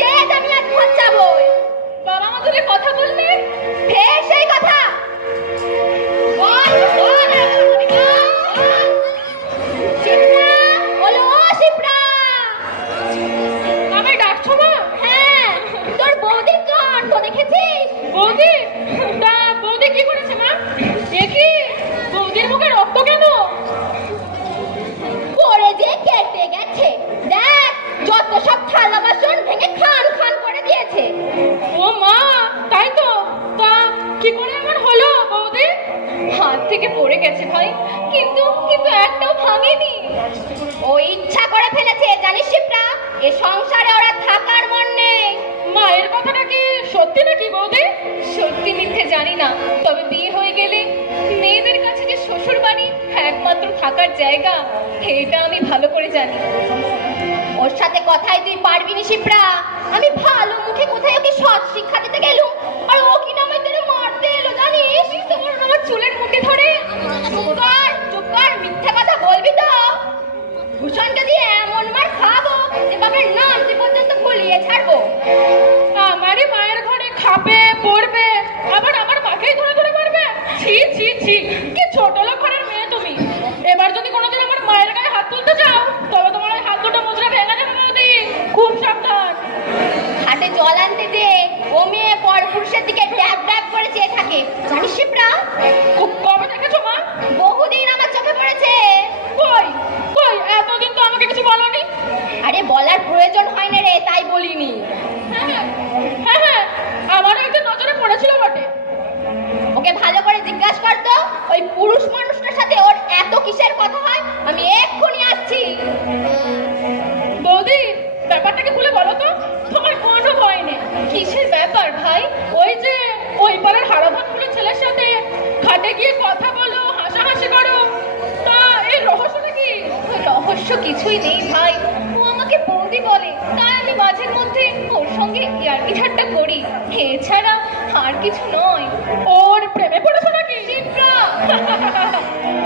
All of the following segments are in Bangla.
তেজ আমি কথা বললে, ফের সেই কথা। বল, বল, শিপ্রা, বলো শিপ্রা। আমায় ডাকছো মা? হ্যাঁ, তোর বৌদির কণ্ঠ দেখেছিস? বৌদি? তা বৌদি কি করেছে মা? দেখি বৌদির মুখে রক্ত কেন? পড়ে যে কেটে গেছে, দেখ যত সব থালা বাসন ভেঙে খান খান করে দিয়েছে। ও মা, তাই তো। তা কি করে এমন হলো বৌদি? হাত থেকে পড়ে গেছে ভাই, কিন্তু কিন্তু একটাও ভাঙেনি। ও ইচ্ছা করে ফেলেছে, জানিস শিপ্রা, এ সংসারে ওরা থাকার মন নেই। মায়ের কথাটা কি সত্যি নাকি বৌদি? সত্যি মিথ্যে জানি না, তবে বিয়ে হয়ে গেলে মেয়েদের কাছে যে শ্বশুর বাড়ি একমাত্র থাকার জায়গা, এটা আমি ভালো করে জানি। ওর সাথে কথাই তুই পারবি না শিপ্রা। আমি ভালো মুখে কোথায় ওকে সৎ শিক্ষা দিতে গেলুম, আর ও কিনা আমায় তেরে মারতে এলো, জানিস? তোমার আমার চুলের মুঠে ধরে, চুপ কর, চুপ কর, মিথ্যে কথা বলবি তো। ভূষণকে দিয়ে এমন মার খাবো যে বাবার নামটি পর্যন্ত ভুলিয়ে ছাড়বো। আমারই মায়ের ঘরে খাবে পড়বে, আবার আমার মাকেই ধরে ধরে মারবে? ছি ছি ছি, কি ছোট লোক ঘরের মেয়ে তুমি। এবার যদি কোনোদিন আমার মায়ের গায়ে হাত তুলতে যাও, তবে তোমার ওই হাত দুটো মুচড়ে ভেঙে যাবে বৌদি, খুব সাবধান। হাটে জল আনতে যে ও মেয়ে পরপুরুষের দিকে ড্যাব ড্যাব করে চেয়ে থাকে, জানিস শিপ্রা? কবে দেখেছো মা? বহুদিন আমার চোখে পড়েছে। কই কই, এতদিন তো আমাকে কিছু বলোনি। আরে বলার প্রয়োজন হয় না রে, তাই বলিনি। হ্যাঁ হ্যাঁ হ্যাঁ হ্যাঁ, আমারও একটু নজরে পড়েছিল বটে। ওকে ভালো করে জিজ্ঞাসা করতো ওই পুরুষ মানুষটার সাথে ওর এত কিসের কথা হয়। আমি এক্ষুনি আসছি। বৌদি, ব্যাপারটাকে খুলে বলো তো, তোমার কোনো ভয় নেই? কিসের ব্যাপার ভাই? ওই যে ওই পাড়ার হারাধনগুলো ছেলের সাথে খাটে গিয়ে কথা বলো, হাসাহাসি করো, তা এই রহস্যটা কি? রহস্য কিছুই নেই ভাই, ও আমাকে বৌদি বলে, তাই আমি মাঝের মধ্যে ওর সঙ্গে ইয়ার্কি ঠাট্টা করি, এছাড়া আর কিছু নয়। ওর প্রেমে পড়েছো নাকি? শিপ্রা,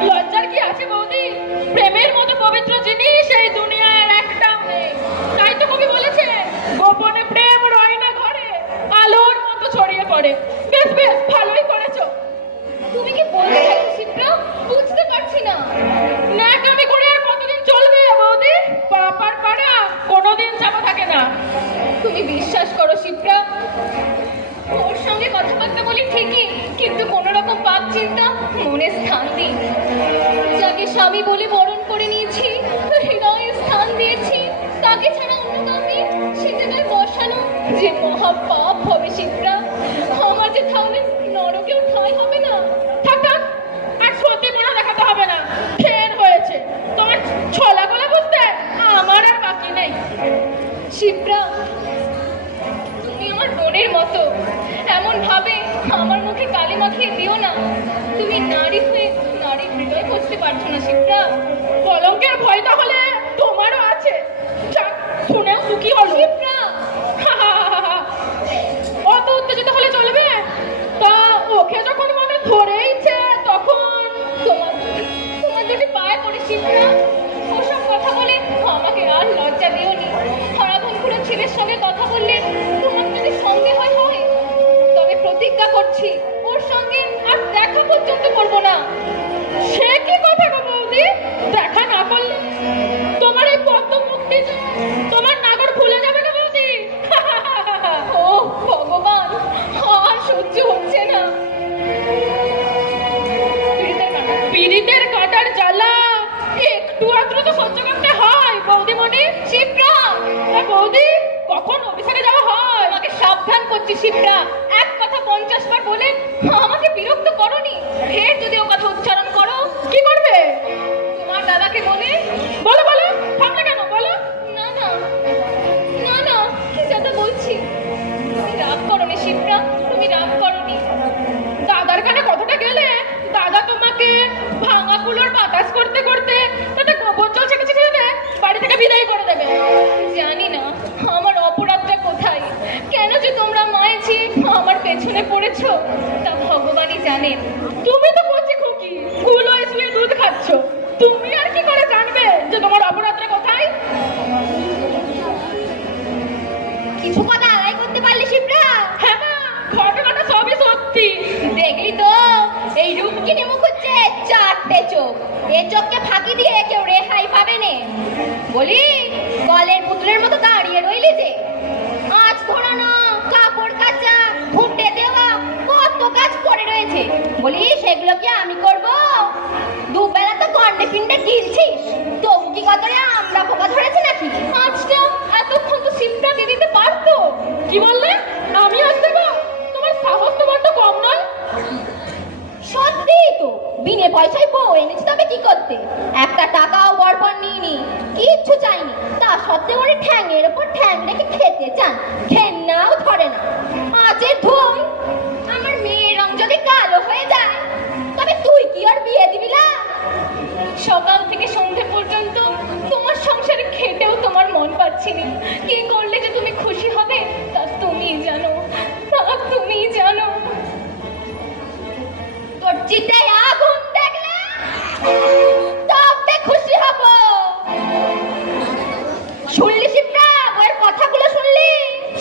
লজ্জার কি আছে বৌদি? প্রেমের মতো পবিত্র জিনিস এই দুনিয়ার একটাও নেই। তাই তো কবি বলেছে, গোপনে প্রেম রয় না ঘরে, আলোর মতো ছড়িয়ে পড়ে। বেশ বেশ, ভালোই করেছো। তুমি কি বলতে চাইছো শিপ্রা? বুঝতে পারছি না। ন্যাকামি করে আর কতদিন চলবে বৌদি? বাপার পাড়া কোনোদিন চাপা থাকে না। তুমি বিশ্বাস করো শিপ্রা, ওর সঙ্গে কথাবার্তা বলি ঠিকই, কিন্তু কোন রকম পাপ চিন্তা মনে স্থান দিই। যাকে স্বামী বলে বরণ করে নিয়েছি, হৃদয়ে স্থান দিয়েছি, তাকে ছাড়া অন্য কাউকে সে জায়গায় বসানো যে মহা পাপ হবে শিপ্রা। আমার যে তাহলে নরকেও ঠাঁই হবে না। থাক থাক, আর সত্যি মনে দেখাতে হবে না। ফের হয়েছে তোমার ছলা গলা বুঝতে, আমার আর বাকি নেই। শিপ্রা, তুমি আমার বোনের মতো, এমন ভাবে আমার মুখে কালি মাখিয়ে দিও না। তুমি নারী হয়ে নারীর হৃদয় বুঝতে পারছো না শিপ্রা। কলঙ্কের ভয় তাহলে তোমারও আছে। যাক, শুনেও সুখী হলো। শিপ্রা, অত উত্তেজিত হলে চলবে? তা ওকে যখন মনে ধরেইছে তখন তোমার তোমার দুটি পায়ে পড়ে শিপ্রা, ওসব কথা বলে আমাকে আর লজ্জা দিওনি। হরাধনপুরে ছেলের সঙ্গে কথা বললে তোমার যদি সঙ্গে হয় হয়, তবে প্রতিজ্ঞা করছি ওর সঙ্গে আর দেখা পর্যন্ত করবো না। সে কি কথা গো বৌদি? দেখা না করলে তোমার এই পদ্ম মুক্তি যে তোমার নাগর ভুলে যাবে না বৌদি? ও ভগবান, আর সহ্য হচ্ছে না। পীড়িতের কাটার জ্বালা একটু আদ্র তো সহ্য করতে হয় বৌদিমণি। শিপ্রা, বৌদি, কখন অফিসে যাওয়া হয়? আমাকে সাবধান করছি শিপ্রা, এক কথা 50 বার বলে আমাকে বিরক্ত করনি। ফের যদি ও কথা উচ্চারণ করো, কি করবে? তোমার দাদাকে বলে। বলো বলো, থামলে কেন? বলো। না না না না, কি দাদা বলছি। তুমি রাগ করনি শিপ্রা, তুমি রাগ করনি। দাদার কানে কথাটা গেলে দাদা তোমাকে ভাঙা কুলোর বাতাস করতে করতে তাতে গোবর জল ছেঁকে ছেঁকে দেবে, বাড়ি থেকে বিদায় করে দেবে। জানি না আমার অপরাধটা কোথায়, কেন যে তোমরা মায়েছি আমার পেছনে পড়েছো, তা ভগবানই জানেন। তুমি তো কচি খুকি, কুলোয় শুয়ে দুধ খাচ্ছ, তুমি আর কি করে জানবে যে তোমার অপরাধটা কোথায়? কিছু কথা আড়াই করতে পারলে শিপ্রা। হ্যাঁ মা, ঘটনা এ চোখকে ফাঁকি দিয়ে কেউ রেহাই পাবে নে। বলি কলের পুতুলের মতো দাঁড়িয়ে রইলি যে? আজ ধরানো, কাপড় কাচা, ফুটে দেওয়া, কত কাজ পড়ে রয়েছে। বলি সেগুলো কি আমি করব? দুবেলা তো গন্ডে পিন্ডে গিলছিস, তবু কি কতরে আমরা পোকা ধরেছে নাকি? আজটা এতক্ষণ তো সিমটা দিয়ে দিতে পারতো। কি বললে? আমি আসতে গো? তোমার সাহস তো বড্ড কম নয়। সত্যি তো, বিনে পয়সায় বউ এনেছি, তবে কি করতে? একটা টাকাও বরপর নিইনি, কিচ্ছু চাইনি, তা সত্ত্বেও ওরে ঠ্যাংয়ের ওপর ঠ্যাং রেখে খেতে চান, ঘেন্নাও ধরে না। আজের ধুই, আমার মেয়ের রং যদি কালো হয়ে যায়, তবে তুই কি ওর বিয়ে দিবি না? সকাল থেকে সন্ধ্যে পর্যন্ত তোমার সংসারে খেটেও তোমার মন পাচ্ছি না। কি করলে যে তুমি খুশি হবে তা তুমিই জানো, তা তুমিই জানো। তোর চিতে আগুন দেখলে তবে খুশি হব। শুনলি শিবরা, ওর কথাগুলো শুনলি?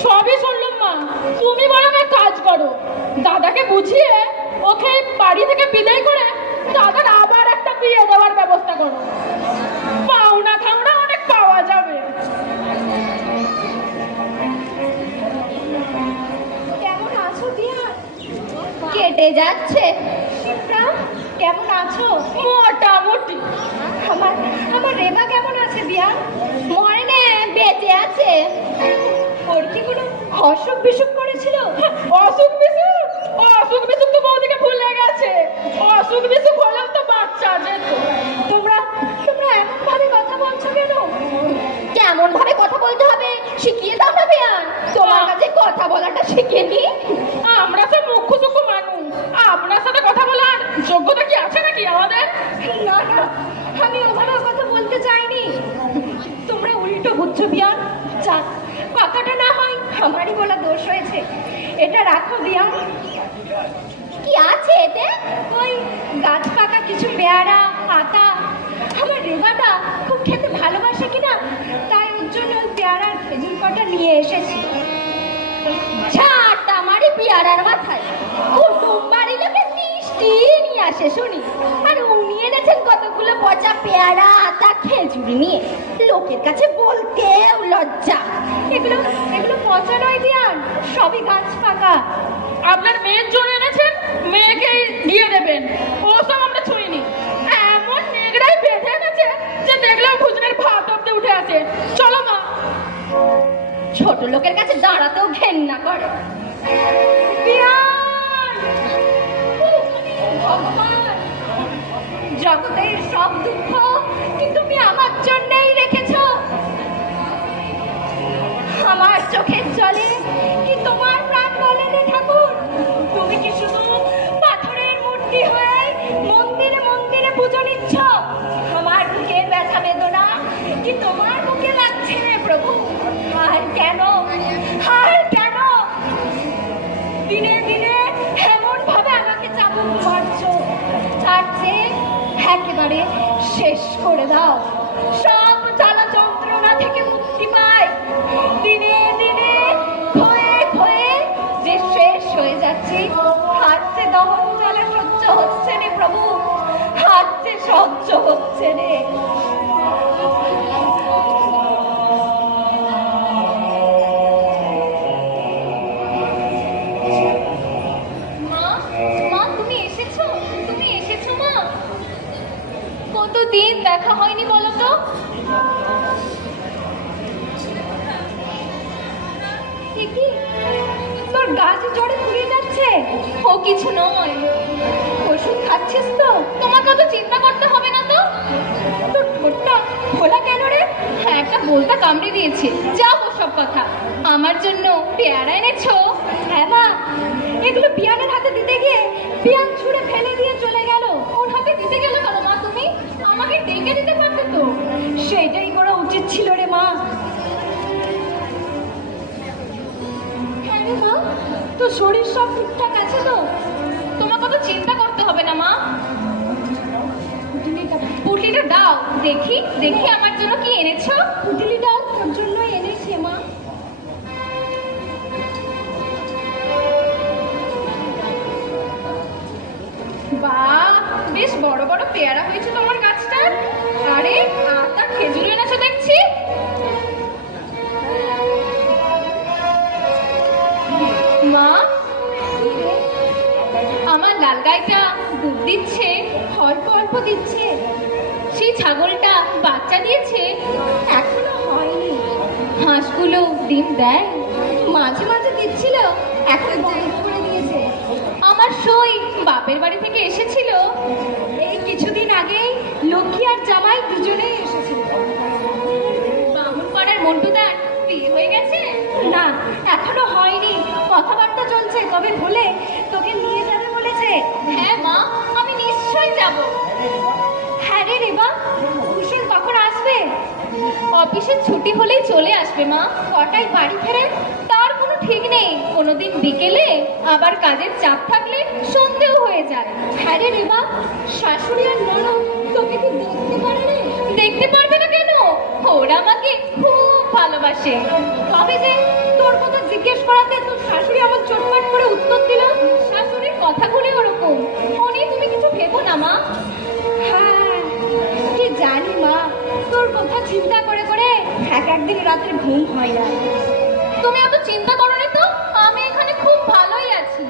সবই শুনলাম মা। তুমি বরং এক কাজ করো, দাদাকে বুঝিয়ে ওকে বাড়ি থেকে বিদায় করে দাদার আবার একটা বিয়ে দেওয়ার ব্যবস্থা করো। পাওনা থাওনা অনেক পাওয়া যাবে। কেমন আছো দিয়া? কেটে যাচ্ছে। শিবরা কেমন আছো? মোটামুটি। আমার আমার রেবা কেমন আছে দিয়া? মরে বেঁচে আছে। ওর কি কোনো অসুখ বিসুখ করেছিল? অসুখ বিসুখ? অসুখ বিসুখ তো বৌদিকে ভুলে গেছে। অসুখ বিসুখ হলেও তো বাচ্চা যেত। তোমরা তোমরা এমন ভাবে কথা বলছো কেন? কেমন ভাবে কথা বলতে হবে শিখিয়ে দাও না বিয়ান। তোমার কাছে কথা বলাটা শিখিয়ে নি। আমরা সব মুখ্য সুখ্য মানুষ, আপনার সাথে কথা বলার যোগ্যতা কি আছে নাকি আমাদের? না না, আমি ওভাবে কথা বলতে চাইনি। তোমরা উল্টো বুঝছো বিয়ান। যাক, কথাটা না হয় আমারই বলা দোষ হয়েছে। এটা রাখো বিয়ান। কি আছে এতে? ওই গাছ পাকা কিছু পেয়ারা, পাতা। আমার রেবাটা খুব খেতে ভালোবাসে কিনা, তাই ওর জন্য ওই পেয়ারার খেজুর কটা নিয়ে এসেছি। ছাড়টা আমারই পেয়ারার মাথায় কুটুম বাড়ি লোকে মিষ্টি নিয়ে আসে শুনি, আর উনি এনেছেন কতগুলো পচা পেয়ারা, আতা, খেজুর নিয়ে। লোকের কাছে বলতেও লজ্জা। এগুলো এগুলো পচা নয় বিয়ান, সবই গাছ পাকা। আপনার মেয়ের জন্য এনেছেন, মেয়েকেই দিয়ে দেবেন। ওসব আমরা ছুঁইনি। এমন মেয়েরাই বেঁধে এনেছে যে দেখলেও ভুজনের ভাত অব্দি উঠে আছে। চলো মা। ছোট লোকের কাছে দাঁড়াতেও ঘেন্না করে। বিয়ান! ভগবান, জগতের সব দুঃখ কি তুমি আমার জন্যই রেখেছ? আমার চোখের জলে কি তোমার প্রাণ বলে রে ঠাকুর? তুমি কি শুধু পাথরের মূর্তি হয়ে মন্দিরে মন্দিরে পুজো নিচ্ছ? আমার বুকের ব্যথা বেদনা কি তোমার বুকে লাগছে রে প্রভু? আর কেন, আর কেন দিনে দিনে এমন ভাবে আমাকে চাবুক মারছো? তার চেয়ে একেবারে শেষ করে দাও। সব জ্বালা যন্ত্রণা থেকে মুক্তি পাই। দিনে দিনে ক্ষয়ে ক্ষয়ে যে শেষ হয়ে যাচ্ছে, হাতছে দহন জ্বালা সহ্য হচ্ছে রে প্রভু, হাতছে সহ্য হচ্ছে রে। মা, মা তুমি এসেছো? তুমি এসেছো মা? কতদিন দেখা হয়নি বলো তো? কি তোর গাছ জ্বরে পুড়ে যাচ্ছে? ও কিছু নয়। ওষুধ খাচ্ছিস তো? তোমাকে অত চিন্তা করতে হবে না তো। তোর ঠোঁটটা খোলা কেন রে? হ্যাঁ, একটা বলতা কামড়ে দিয়েছে। যাও সব কথা। আমার জন্য পেয়ারা এনেছো? হ্যাঁ মা, এগুলো বিয়ানের হাতে দিতে গিয়ে বিয়ান ছুঁড়ে ফেলে দিয়ে চলে গেল। ওর হাতে দিতে গেল কেন মা তুমি? আমাকে ডেকে দিতে পারতে তো। সেইটাই করা উচিত ছিল রে মা। হ্যাঁ রে মা, তোর শরীর সব ঠিকঠাক আছে তো? তোমাকে তো চিন্তা করতে হবে না মা। পুটলিটা দাও, দেখি দেখি আমার জন্য কি এনেছো। পুটলিটা তোর জন্যই এনেছি মা। বাহ, বেশ বড় বড় পেয়ারা হয়েছে তোমার গাছে। কেন? আরে আতা খেজুর এনেছো দেখছি। মা, আমার লাল গাইটা দুধ দিচ্ছে? অল্প অল্প দিচ্ছে, সেই ছাগলটা বাচ্চা দিয়েছে? এখনো হয়নি। হাঁসগুলো ডিম দেয়? মাঝে মাঝে দিচ্ছিল, এখন বন্ধ করে দিয়েছে। আমার সই বাপের বাড়ি থেকে এসেছিল। এই কিছুদিন আগেই লক্ষ্মী আর জামাই দুজনেই এসেছিল। বামুন পাড়ার মন্টুদার বিয়ে হয়ে গেছে? না, এখনো হয়নি, কথাবার্তা চলছে, তবে হলে তোকে নিয়ে যাবে বলেছে। হ্যাঁ মা, আমি নিশ্চয়ই যাব। হ্যাঁ রে রেবা, ভূষণ কখন আসবে? অফিসের ছুটি হলেই চলে আসবে মা। কটায় বাড়ি ফেরে? তার কোনো ঠিক নেই, কোনোদিন বিকেলে, আবার কাজের চাপ থাকলে সন্ধেও হয়ে যায়। হ্যাঁ রে রেবা, শাশুড়ি আর ননদ তোকে কি দেখতে পারে রে? দেখতে পারবে না কেন? ওরা আমাকে খুব ভালোবাসে। তবে যে তোর কথা জিজ্ঞেস করাতে তোর শাশুড়ি আমার চটপট করে উত্তর দিল। শাশুড়ির কথাগুলি ওরকম, মনে তুমি কিছু ভেবো না মা। হ্যাঁ, কি জানি মা, তোর কথা চিন্তা করে করে একদিন রাত্রে ঘুম হয় না। তুমি এত চিন্তা করো না তো, আমি এখানে খুব ভালোই আছি।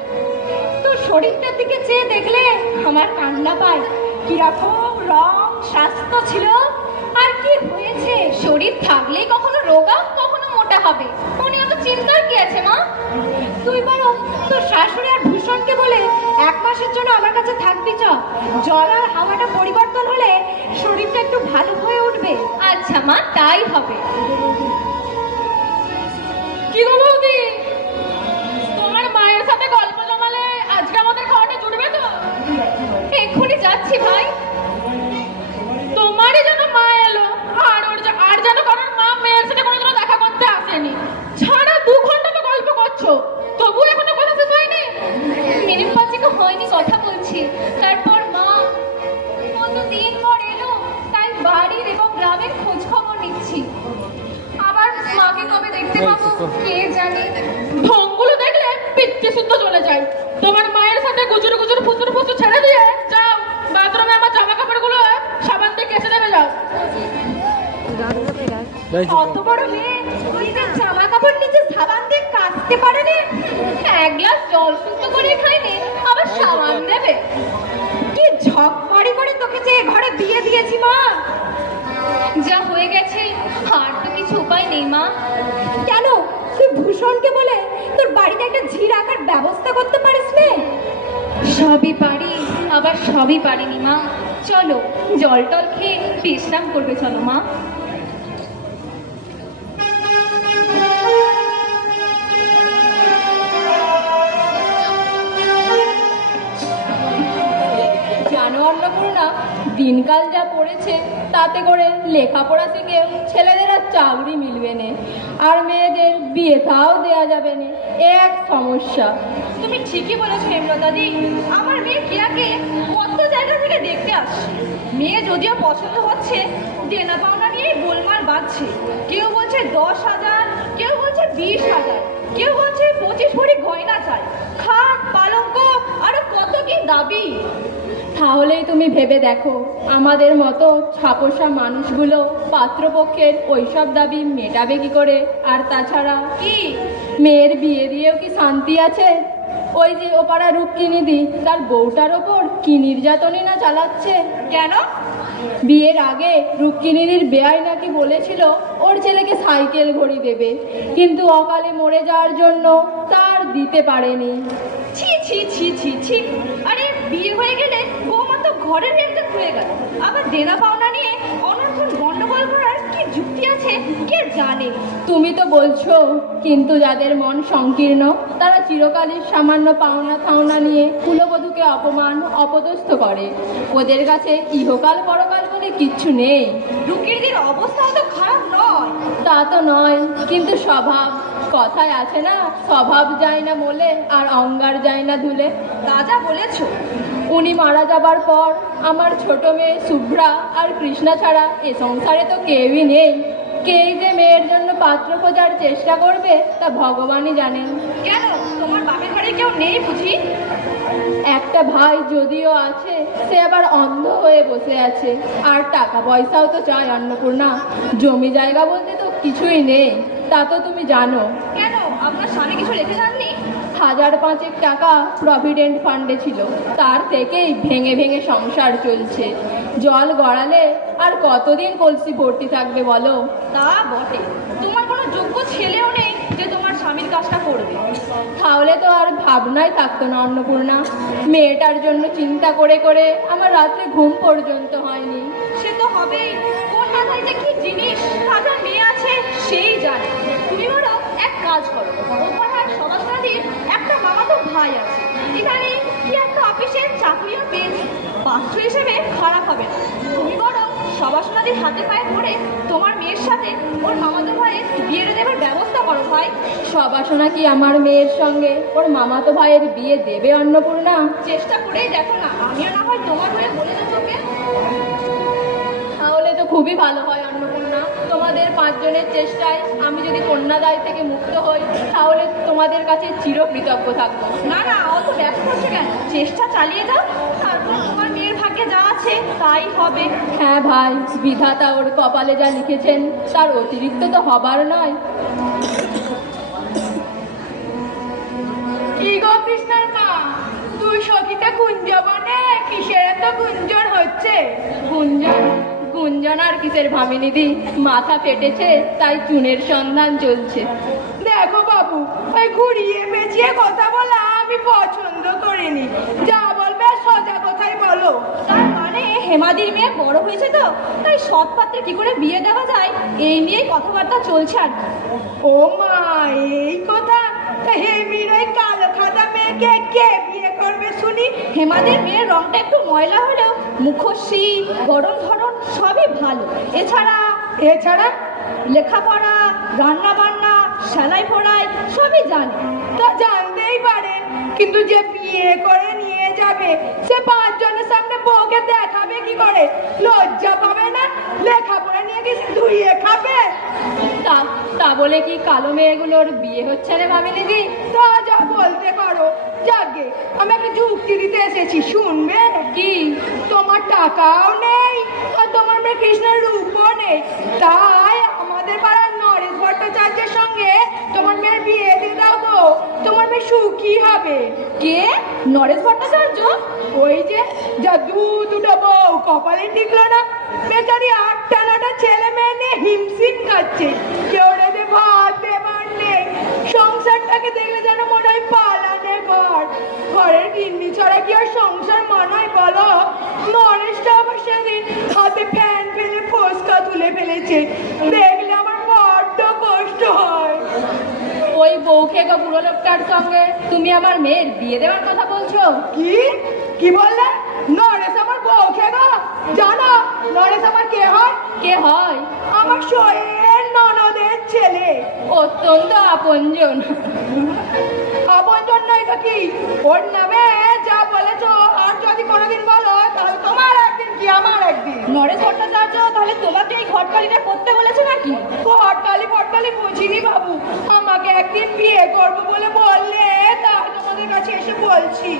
তোর শরীরটার দিকে চেয়ে দেখলে আমার কান্না পায়। কিরকম রং স্বাস্থ্য ছিল, আর কি হয়েছে? শরীর থাকলেই কখনো রোগা কখনো মোটা হবে, উনি এত চিন্তার কি আছে মা? তুই বরং তোর শাশুড়ি আর ভূষণকে বলে 1 মাসের জন্য আমার কাছে থাকবি চ। জল আর হাওয়াটা পরিবর্তন হলে শরীরটা একটু ভালো হয়ে উঠবে। আচ্ছা মা, তাই হবে। কি গো বৌদি, তোমার মায়ের সাথে গল্প জমালে আজকে আমাদের খাওয়াটা জুড়বে তো? এক্ষুনি যাচ্ছি ভাই। তোমারই যেন মা এলো, আর যেন কারোর মা মেয়ের সাথে কোনোদিনও দেখা করতে আসেনি। সারা 2 ঘন্টা তো গল্প করছো, তবু এখনো কথা শেষ হয়নি। মিনিট 5 হয়নি কথা বলছি। তারপর মা কতদিন পর এলো, তাই বাড়ির এবং গ্রামের খোঁজ খবর নিচ্ছি। আবার মাকে কবে দেখতে পাবো কে জানে। ঢংগুলো দেখলে পিত্তি শুদ্ধ চলে যায়। তোমার মায়ের সাথে গুজুর গুজুর ফুসুর ফুসুর ছেড়ে দিয়ে যাও বাথরুমে আমার জামা কাপড়গুলো সাবান দিয়ে কেচে দেবে যাও। অত বড় মেয়ে নিজের জামা কাপড় নিজে সাবান দিয়ে কাচতে পারে না? 1 গ্লাস জল শুদ্ধ করে খাইনি, আবার সাবান দেবে? কি ঝকমারি করে তোকে যে এ ঘরে বিয়ে দিয়েছি মা। যা হয়ে গেছে আর তো কিছু উপায় নেই মা। কেন তুই ভূষণকে বলে তোর বাড়িতে একটা ঝি রাখার ব্যবস্থা করতে পারিস না? সবই পারি, আবার সবই পারিনি মা। চলো জল টল খেয়ে বিশ্রাম করবে, চলো মা। জানো অন্নপূর্ণা, দিনকাল যা পড়েছে তাতে করে লেখাপড়া শিখেও ছেলেদের আর চাকরি মিলবে না, আর মেয়েদের বিয়ে থাও দেওয়া যাবে না। এক সমস্যা। তুমি ঠিকই বলেছো হেমলতাদি, আমার মেয়ে কিয়াকে কত জায়গা থেকে দেখতে আসছে। মেয়ে যদিও পছন্দ হচ্ছে, দেনা পাওনা নিয়ে গোলমাল বাঁধছে। কেউ বলছে 10,000, কেউ বলছে 20,000, কেউ বলছে 25 ভরি গয়না চাই, খাট পালঙ্ক, আরো কত কি দাবি। তাহলেই তুমি ভেবে দেখো, আমাদের মতো ছাপোষা মানুষগুলো পাত্রপক্ষের ওইসব দাবি মেটাবে কি করে? আর তাছাড়া কি মেয়ের বিয়ে দিয়েও কি শান্তি আছে? ওই যে ওপাড়া রূপকিনিদি তার বউটার ওপর কি নির্যাতনই না চালাচ্ছে। কেন? বিয়ের আগে রূপকিনিদির বেয়াই নাকি বলেছিল ওর ছেলেকে সাইকেল ঘড়ি দেবে, কিন্তু অকালে মরে যাওয়ার জন্য তার দিতে পারেনি। ছি ছি ছি ছি ছি, আরে বিয়ে হয়ে গেলে বৌমা তো ঘরের রেঞ্জে খুলে গেল, আবার দেনা পাওনা নিয়ে অনর্থন গন্ডগোল করার কি যুক্তি আছে কে জানে। তুমি তো বলছো, কিন্তু যাদের মন সংকীর্ণ তারা চিরকালই সামান্য পাওনা থাওনা নিয়ে কুলবধূকে অপমান অপদস্থ করে। ওদের কাছে ইহকাল পরকাল বলে কিচ্ছু নেই। রুকিরদের অবস্থা তো খারাপ নয়। তা তো নয়, কিন্তু স্বভাব, কথায় আছে না, স্বভাব যায় না মোলে আর অঙ্গার যায় না ধুলে। তা যা বলেছো। উনি মারা যাবার পর আমার ছোট মেয়ে শুভ্রা আর কৃষ্ণা ছাড়া এ সংসারে তো কেউই নেই। কে যে মেয়ের জন্য পাত্র খোঁজার চেষ্টা করবে তা ভগবানই জানেন। কেন তোমার বাপের ঘরে কেউ নেই বুঝি? একটা ভাই যদিও আছে, সে আবার অন্ধ হয়ে বসে আছে। আর টাকা পয়সাও তো চাই অন্নপূর্ণা। জমি জায়গা বলতে তো কিছুই নেই, তা তো তুমি জানো। কেন আপনার স্বামী কিছু রেখে যাননি? 1,500 টাকা প্রভিডেন্ট ফান্ডে ছিল, তার থেকেই ভেঙে ভেঙে সংসার চলছে। জল গড়ালে আর কতদিন কলসি ভর্তি থাকবে বলো? তা বটে, তোমার কোনো যোগ্য ছেলেও নেই যে তোমার স্বামীর কাজটা করবে। তাহলে তো আর ভাবনাই থাকতো না অন্নপূর্ণা। মেয়েটার জন্য চিন্তা করে করে আমার রাত্রে ঘুম পর্যন্ত হয়নি। সে তো হবেই, কোন মাথায় যে কি জিনিস হাজার মেয়ে আছে সেই জানে। তুমি বরং এক কাজ করো, ও পাড়ার সমাজবাদীর একটা মামাতো ভাই আছে, এখানে কি একটা অফিসের চাকরিও পেয়েছে, পাত্র হিসেবে খারাপ হবে না। তুমি বরং সবাসনাদির হাতে পায়ে ধরে তোমার মেয়ের সাথে ওর মামাতো ভাইয়ের বিয়ে দেবার ব্যবস্থা করো ভাই। সবাসনা কি আমার মেয়ের সঙ্গে ওর মামাতো ভাইয়ের বিয়ে দেবে অন্নপূর্ণা? চেষ্টা করেই দেখো না, আমিও না হয় তোমার হয়ে বলে দেবো তোকে। তাহলে তো খুবই ভালো হয় অন্নপূর্ণা। তোমাদের 5 জনের চেষ্টায় আমি যদি কন্যাদায় থেকে মুক্ত হই, তাহলে তোমাদের কাছে চিরকৃতজ্ঞ থাকবো। না না, অত ব্যস্ত হচ্ছে কেন, চেষ্টা চালিয়ে দাও, তারপর তোমার মেয়ের ভাগ্যে যা আছে তাই হবে। হ্যাঁ ভাই, বিধাতা ওর কপালে যা লিখেছেন তার অতিরিক্ত তো হবার নয়। কি গো কৃষ্ণার মা, তুই সখীতে গুঞ্জবনে কিসের এত গুঞ্জন হচ্ছে? গুঞ্জন গুঞ্জন আর কিসের ভামিনিদি, মাথা ফেটেছে তাই চুনের সন্ধান চলছে। দেখো বাবু, ওই ঘুরিয়ে পেঁচিয়ে কথা বলা আমি পছন্দ করিনি। যা বলবে সোজা কথাই বলো। তার মানে হেমাদির মেয়ে বড় হয়েছে তো, তাই সৎ পাত্রে কি করে বিয়ে দেওয়া যায় এই নিয়েই কথাবার্তা চলছে আর কি। ও মা, এই কথা? তা হেমির ওই কালো খাদা মেয়েকে কে বিয়ে করবে শুনি? হেমাদের মেয়ের রংটা একটু ময়লা হলেও মুখশ্রী, গরম ধরন সবই ভালো। এছাড়া লেখাপড়া, রান্না বান্না, সেলাই পড়াই সবই জানে। তা জানতেই পারে, কিন্তু যে বিয়ে করে নিয়ে যাবে সে 5 জনের সামনে বউকে দেখাবে কি করে? লজ্জা পাবে না? লেখাপড়া নিয়ে কি ধুইয়ে খাবে? তা তা বলে কি কালো মেয়েগুলোর বিয়ে হচ্ছে না ভামিনিদি? তা যা বলতে পারো। যাকে আমি একটা যুক্তি দিতে এসেছি, শুনবে? কি? তোমার টাকাও নেই আর তোমার মেয়ে কৃষ্ণের রূপও নেই, তাই আমাদের পাড়ার নরেশ ভট্টাচার্যের সঙ্গে তোমার মেয়ের বিয়ে দিয়ে দাও তো, তোমার মেয়ে সুখী হবে। কে? নরেশ ভট্টাচার্য? ওই যে যা দুটো বউ কপালে টিকলো না, বেচারি 8টা-9টা ছেলে মেয়ে নিয়ে হিমশিম খাচ্ছে, কেউ রেঁধে ভাত দেবার নেই। সংসারটাকে দেখলে যেন মনে হয় পালানে ঘর। ঘরের গিন্নি ছাড়া কি আর সংসার মানায় বলো? নরেশটা আবার সেদিন হাতে ফ্যান ফেলে ফোসকা তুলে ফেলেছে, দেখলে আমার বড্ড কষ্ট হয়। ওই বউখেগো বুড়ো লোকটার সঙ্গে তুমি আমার মেয়ের বিয়ে দেওয়ার কথা বলছো? কি কি বললে? নরেশ আমার বউ খেগো? জানো নরেশ আমার কে হয়? কে হয়? আমার শোয়ের ননদের ছেলে। অত্যন্ত আপনজন। আপনজন নয় তো কি? ওর নামে যা বলেছো, আর যদি কোনোদিন বলো তাহলে তোমার একদিন কি আমার একদিন। নরেশ ভট্টাচার্য তাহলে তোমাকে এই ঘটকালিটা করতে বলেছে নাকি? ঘটকালি বুঝিনি বাবু, আমাকে একদিন বিয়ে করবো বলে বললে তাই তোমাদের কাছে এসে বলছি।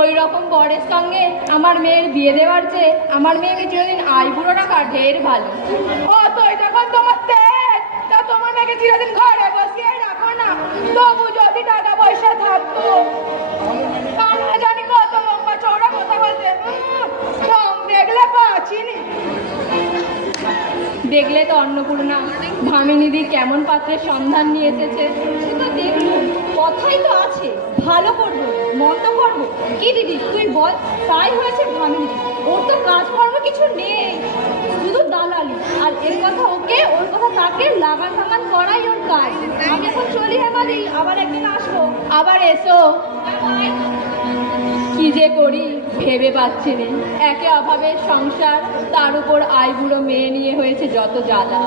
ওই রকম বরের সঙ্গে আমার মেয়ের বিয়ে দেওয়ার চেয়ে আমার মেয়েকে চিরদিন আইবুড়ো রাখা ঢের ভালো। ও তো যখন তোমার তেজ, তা তোমার মেয়েকে চিরদিন ঘরে বসিয়ে রাখো না, তবু যদি টাকা পয়সা থাকতো। তা না জানি কত লম্বা চওড়া কথা বলতে, সব দেখলে পাচ্ছিনি। দেখলে তো অন্নপূর্ণা, ভামিনিদি কেমন পাত্রের সন্ধান নিয়ে এসেছে। সে তো দেখলুম, কথাই তো আছে, ভালো করবো মন্দ করবো। কি দিদি তুই বল, তাই হয়েছে ভামিনি। ওর তো কাজকর্ম কিছু নেই, শুধু দালালি। আর এর কথা ওকে, ওর কথা তাকে লাগান টাগান করাই ওর কাজ। আমি এখন চলি হেমাদি, আবার একদিন আসবো। আবার এসো। কি যে করি ভেবে পাচ্ছি না। একে অভাবের সংসার, তার উপর আইবুড়ো মেয়ে নিয়ে হয়েছে যত জ্বালা।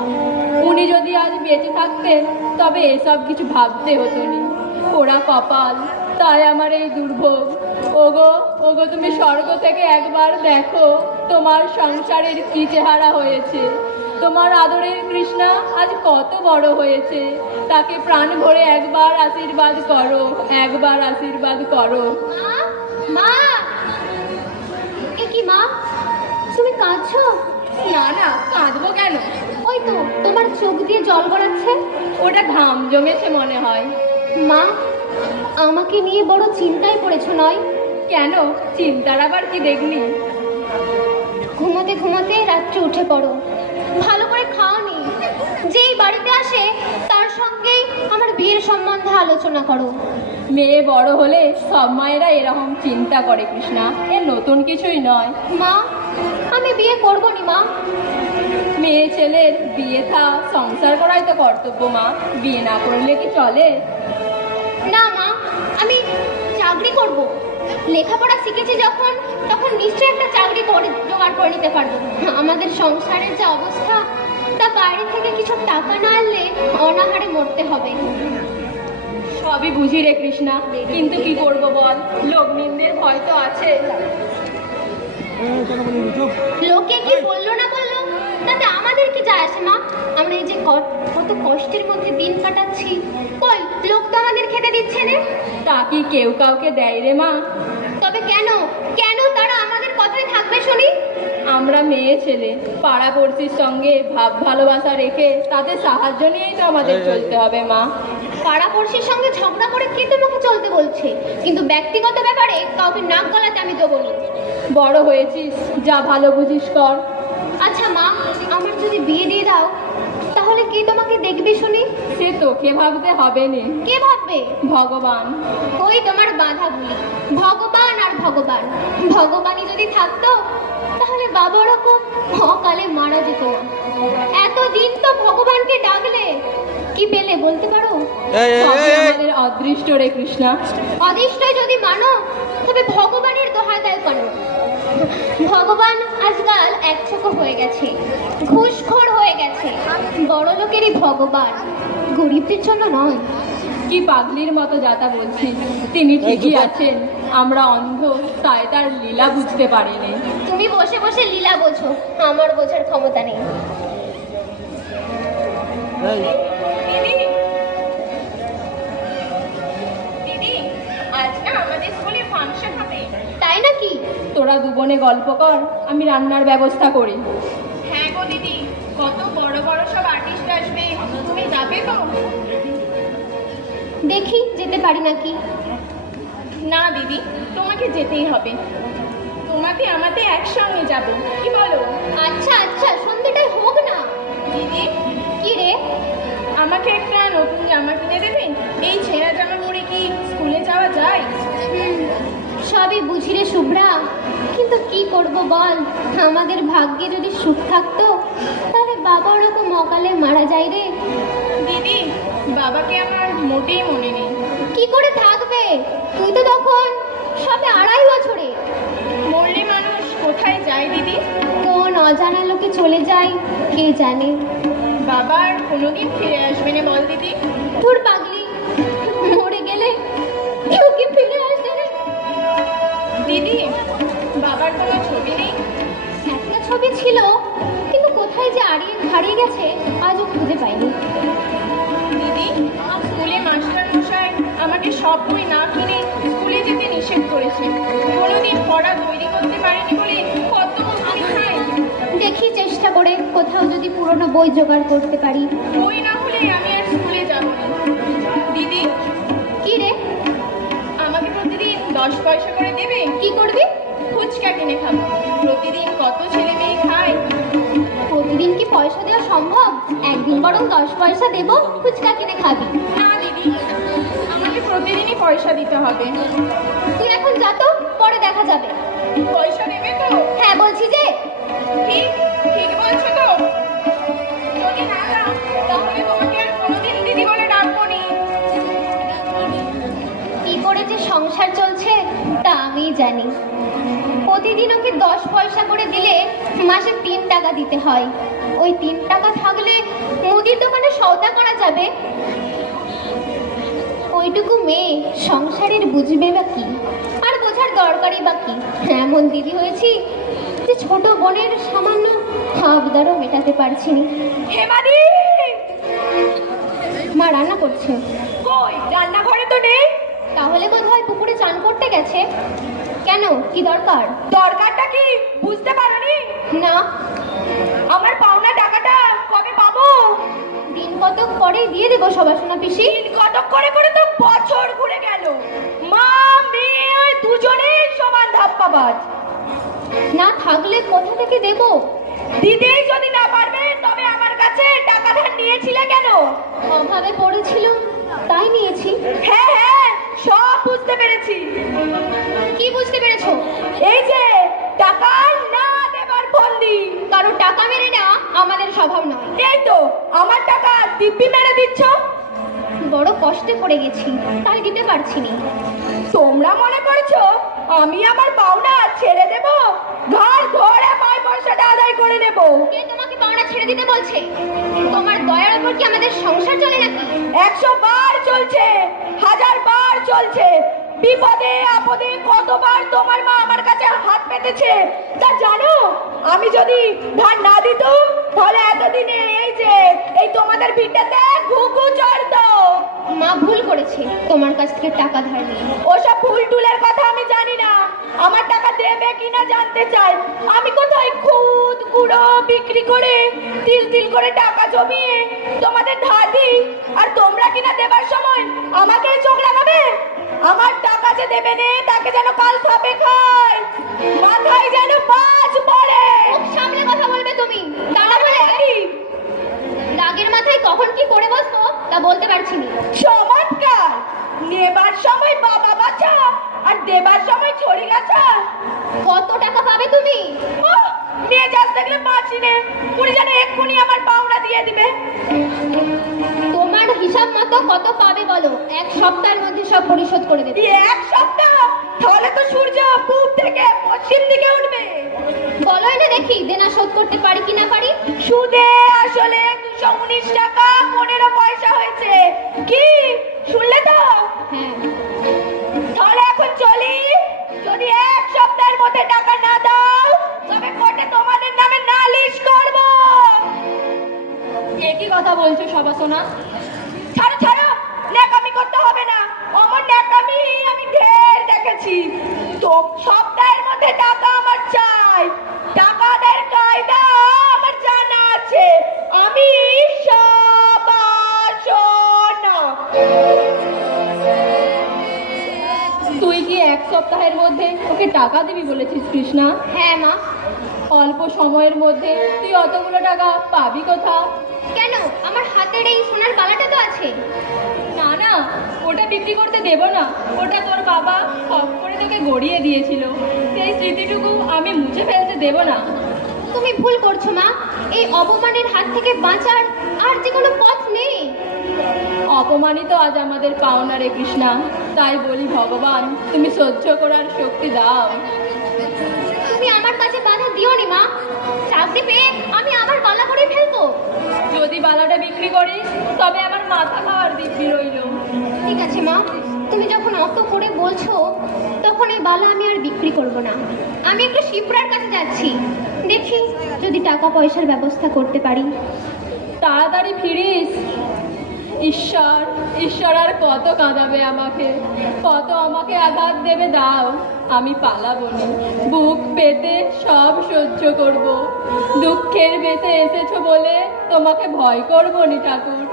উনি যদি আজ বেঁচে থাকতেন তবে এসব কিছু ভাবতে হতো না। ওরা কপাল, তাই আমার এই দুর্ভোগ। ওগো ওগো, তুমি স্বর্গ থেকে একবার দেখো তোমার সংসারের কি চেহারা হয়েছে। তোমার আদরের কৃষ্ণা আজ কত বড় হয়েছে, তাকে প্রাণ ভরে একবার আশীর্বাদ করো, একবার আশীর্বাদ করো। মা, এ কি মা, তুমি কাঁদছো? না না, কাঁদবো কেন? ওই তো তোমার চোখ দিয়ে জল গড়াচ্ছে। ওটা ঘাম জমেছে মনে হয়। মা, আমাকে নিয়ে বড় চিন্তায় পড়েছো নয়? কেন, চিন্তার আবার কি দেখলি? ঘুমোতে ঘুমোতে রাত্রে উঠে পড়ো, ভালো করে খাওনি, যেই বাড়িতে আসে তার সঙ্গেই আমার বিয়ের সম্বন্ধে আলোচনা করো। মেয়ে বড় হলে সব মায়েরা এরকম চিন্তা করে কৃষ্ণা, এ নতুন কিছুই নয়। মা, আমি বিয়ে করবো নি মা। মেয়ে ছেলের বিয়ে থা সংসার করাই তো কর্তব্য মা, বিয়ে না করলে কি চলে? না মা, আমি চাকরি করব। লেখাপড়া শিখেছি যখন, তখন নিশ্চয়ই একটা চাকরি করে জোগাড় করে নিতে পারবো। আমাদের সংসারের যে অবস্থা, তা বাইরে থেকে কিছু টাকা না আনলে অনাহারে মরতে হবে। সবই বুঝি রে কৃষ্ণা, কিন্তু কি করব বল, লোক নিন্দের ভয় তো আছে। লোকে কি বললো না বললো তাতে আমাদের কি যায় আসে মা? আমরা এই যে কত কষ্টের মধ্যে দিন কাটাচ্ছি, কই লোক তো আমাদের খেতে দিচ্ছে না। তা কি কেউ কাউকে দেয় রে মা? তবে কেন কেন তারা আমাদের কথাই থাকবে শুনি? আমরা মেয়ে ছেলে, পাড়া পড়শির সঙ্গে ভাব ভালোবাসা রেখে তাদের সাহায্য নিয়েই তো আমাদের চলতে হবে মা। পাড়াপড়শির সঙ্গে ঝগড়া করে কে তোমাকে চলতে বলছে? কিন্তু ব্যক্তিগত ব্যাপারে কাউকে নাক গলাতে আমি দেবো না। বড় হয়েছিস, যা ভালো বুঝিস কর। আচ্ছা মা, আমার যদি বিয়ে দিয়ে দাও তাহলে কে তোমাকে দেখবে শুনি? সে তোকে ভাবতে হবে না, কে ভাববে? ভগবান। ওই তোমার বাধা বলি, ভগবান আর ভগবান। ভগবানই যদি থাকতো তাহলে বাবা ওরকম অকালে মারা যেত না। এতদিন তো ভগবানকে ডাকলে, কি পেলে বলতে পারো? সবই আমাদের অদৃষ্ট রে কৃষ্ণা। অদৃষ্টই যদি মানো তবে ভগবানের দোহাই দেয় কেন? ভগবান আজকাল একচোখো হয়ে গেছে, ঘুষখোর হয়ে গেছে। বড় লোকেরই ভগবান, গরিবদের জন্য নয়। কি পাগলির মতো যাতা বলছিস, তিনি ঠিকই আছেন, আমরা অন্ধ, তাই তার লীলা বুঝতে পারিনি। তুমি বসে বসে লীলা বোঝো, আমার বোঝার ক্ষমতা নেই। দিদি, আজ না আমাদের স্কুলে ফাংশন হবে। তাই নাকি? তোরা দুবনে গল্প কর, আমি রান্নার ব্যবস্থা করি। হ্যাঁ গো দিদি, কত বড় বড় সব আর্টিস্ট আসবে, তুমি যাবে তো? দেখি যেতে পারি নাকি। না দিদি, তোমাকে যেতেই হবে, তোমাকে আমাদের একসঙ্গে যাব, কি বলো? আচ্ছা আচ্ছা, সন্ধ্যেটাই হোক না। দিদি, কি রে? আমাকে একটা নতুন জামা কিনে দেবে? এই ছেঁড়া জামা পরে কি স্কুলে যাওয়া যায়? সবই বুঝি রে শুভ্রা, কিন্তু কি করব বল, আমাদের ভাগ্যে যদি সুখ থাকতো তাহলে বাবা ওরকম অকালে মারা যায় রে। দিদি, বাবাকে আমার মোটেই মনে নেই। কি করে থাকবে? তুই তো তখন সবে 2.5 বছরে। মরলে মানুষ কোথায় যায় দিদি? কোন অজানা লোকে চলে যায় কে জানে। বাবা আর কোনোদিন ফিরে আসবে না বল দিদি? তোর পাগলি, মরে গেলে কেউ কি ফিরে আসবে রে? দিদি, বাবার কোনো ছবি নেই? একটা ছবি ছিল, কিন্তু কোথায় যে হারিয়ে গেছে আজও খুঁজে পাইনি। দিদি, স্কুলে মাস্টার মশাই আমাকে সব বই না কিনে স্কুলে যেতে নিষেধ করেছে। কোনোদিন পড়া তৈরি করতে পারেনি বলে কত মজুরি খাই। দেখি চেষ্টা করে কোথাও যদি পুরনো বই জোগাড় করতে পারি। বই না হলে আমি আর স্কুলে যাব না। দিদি, কি রে? আমাকে প্রতিদিন 10 পয়সা করে দেবে? কি করবি? ফুচকা কিনে খাবো। প্রতিদিন কত ছেলে মেয়ে খায়। প্রতিদিন কি পয়সা দেওয়া সম্ভব? একদিন বরং 10 পয়সা দেবো, ফুচকা কিনে খাবি। না দিদি, আমাকে প্রতিদিনই পয়সা দিতে হবে। তুই এখন যা তো, পরে দেখা যাবে। পয়সা দেবে তো? হ্যাঁ বলছি যে। ঠিক ঠিক বলছো তো? যদি না দাও তাহলে তোমাকে আর কোনোদিন দিদি বলে ডাকবো নি। কি করে যে সংসার চলছে তা আমি জানি। প্রতিদিন ওকে 10 পয়সা করে দিলে মাসে 3 টাকা দিতে হয়। ওই 3 টাকা থাকলে মুদির দোকানে সওদা করা যাবে। ওইটুকু মেয়ে সংসারের বুঝবে বা কি, আর বোঝার দরকারই বা কি? এমন দিদি হয়েছি যে ছোট বোনের সামান্য আবদারও মেটাতে পারছি না। হেমাদি, মা রান্না করছে। কই রান্নাঘরে তো নেই। তাহলে বোধহয় পুকুরে চান করতে গেছে। কেন, কি দরকার? দরকারটা কি বুঝতে পারোনি? না, আমার পাওনা টাকাটা কবে পাবো? দিন কতক পরেই দিয়ে দেবো সবাসনা পিসি। দিন কতক করে করে তো বছর ঘুরে গেল। মা মেয়ে ওই দুজনেই সমান ধাপ্পাবাজ। না থাকলে কোথা থেকে দেবো? দিতেই যদি না পারবে তবে আমার কাছে টাকা ধার নিয়েছিলে কেন? অভাবে পড়েছিল তাই নিয়েছি। হ্যাঁ হ্যাঁ, সব বুঝতে পেরেছি। কি বুঝতে পেরেছো? এই যে টাকা না দেবার ফন্দি। কারো টাকা মেরে নেওয়া আমাদের স্বভাব নয়। এই তো আমার টাকা দিব্যি মেরে দিচ্ছ। বড় কষ্টে পড়ে গেছি তাই দিতে পারছি না। তোমরা মনে করছো আমি আমার পাওনা ছেড়ে দেব? ঘর ধরে পায় পয়সাটা আদায় করে নেব। কে তোমাকে পাওনা ছেড়ে দিতে বলছে? তোমার দয়ার উপর কি আমাদের সংসার চলে নাকি? 100 বার চলছে, 1000 বার চলছে। বিপদে আপদে কতবার তোমার মা আমার কাছে হাত পেতেছে তা জানো? আমি যদি ধার না দিতাম তাহলে এতদিনে এই তোমাদের ভিটাতে ঘুঘু চড়তো। মা ভুল করেছে তোমার কাছ থেকে টাকা ধার নিয়ে। ওসব ভুল টুলের কথা আমি জানি না। আমার টাকা দেবে কিনা জানতে চাই। আমি কোথায় খুদ গুঁড়ো বিক্রি করে তিল তিল করে টাকা জমিয়ে তোমাদের ধার দিই, আর তোমরা কিনা দেবার সময় আমাকেই চোখ লাগাবে? আমার টাকা যে দেবে নে তাকে যেন কাল সাপে খায়, মাথায় যেন বাজ পড়ে। মুখ সামলে কথা বলবে তুমি। তারা বলে কি রাগের মাথায় কখন কি করে বসবো তা বলতে পারছি না। চমৎকার! নেবার সময় বাবা বাচ্চা আর দেবার সময় ছড়ি গাছা। কত টাকা পাবে তুমি? নিয়ে যাস দেখলে বাঁচি নে। পুরি যেন এক্ষুনি আমার পাওনা দিয়ে দিবে। তোমার হিসাব মতো কত পাবে বলো, 1 সপ্তাহের মধ্যে সব পরিশোধ করে দেবে। 1 সপ্তাহ? তাহলে তো সূর্য পূব থেকে পশ্চিম দিকে উঠবে। বলোই না দেখি দেনা শোধ করতে পারি কি না পারি। সুদে আসলে 219 টাকা 15 পয়সা হয়েছে। কি শুনলে তো? হ্যাঁ। তাহলে এখন চলি। যদি 1 সপ্তাহের মধ্যে টাকা না দাও তবে কোর্টে তোমাদের নামে নালিশ করব। একই কথা বলছো সবাসনা? ছাড়ো ছাড়ো, ন্যাকামি করতে হবে না। অমন ন্যাকামি আমি ঢের দেখেছি। তো সপ্তাহের মধ্যে টাকা আমার চাই। টাকাদের কায়দা আমার জানা আছে। আমি সবাসনা। তুই কি 1 সপ্তাহের মধ্যে ওকে টাকা দিবি বলেছিস কৃষ্ণা? হ্যাঁ মা। অল্প সময়ের মধ্যে তুই অতগুলো টাকা পাবি কোথা? কেন, আমার হাতের এই সোনার বালাটা তো আছে। না না, ওটা বিক্রি করতে দেব না। ওটা তোর বাবা শখ করে তোকে গড়িয়ে দিয়েছিল। সেই স্মৃতিটুকু আমি মুছে ফেলতে দেব না। তুমি ভুল করছো মা। এই অপমানের হাত থেকে বাঁচার আর যে কোনো পথ নেই। অপমানিত আজ আমাদের পাওনা রে কৃষ্ণা। তাই বলি ভগবান তুমি সহ্য করার শক্তি দাও। তুমি আমার কাছে বাধা দিও নি মা। চাকরি পেয়ে আমি আমার বালা করে ফেলবো। যদি বালাটা বিক্রি করিস তবে আমার মাথা খাওয়ার দিব্যি রইল। ঠিক আছে মা, তুমি যখন অত করে বলছো তখন এই বালা আমি আর বিক্রি করব না। আমি একটু শিপ্রার কাছে যাচ্ছি, দেখি যদি টাকা পয়সার ব্যবস্থা করতে পারি। তাড়াতাড়ি ফিরিস। ঈশ্বর ঈশ্বর আর কত কাঁদাবে আমাকে, কত আমাকে আঘাত দেবে দাও। আমি পালাবো না, বুক পেতে সব সহ্য করব। দুঃখের বেঁচে এসেছো বলে তোমাকে ভয় করবো নি ঠাকুর।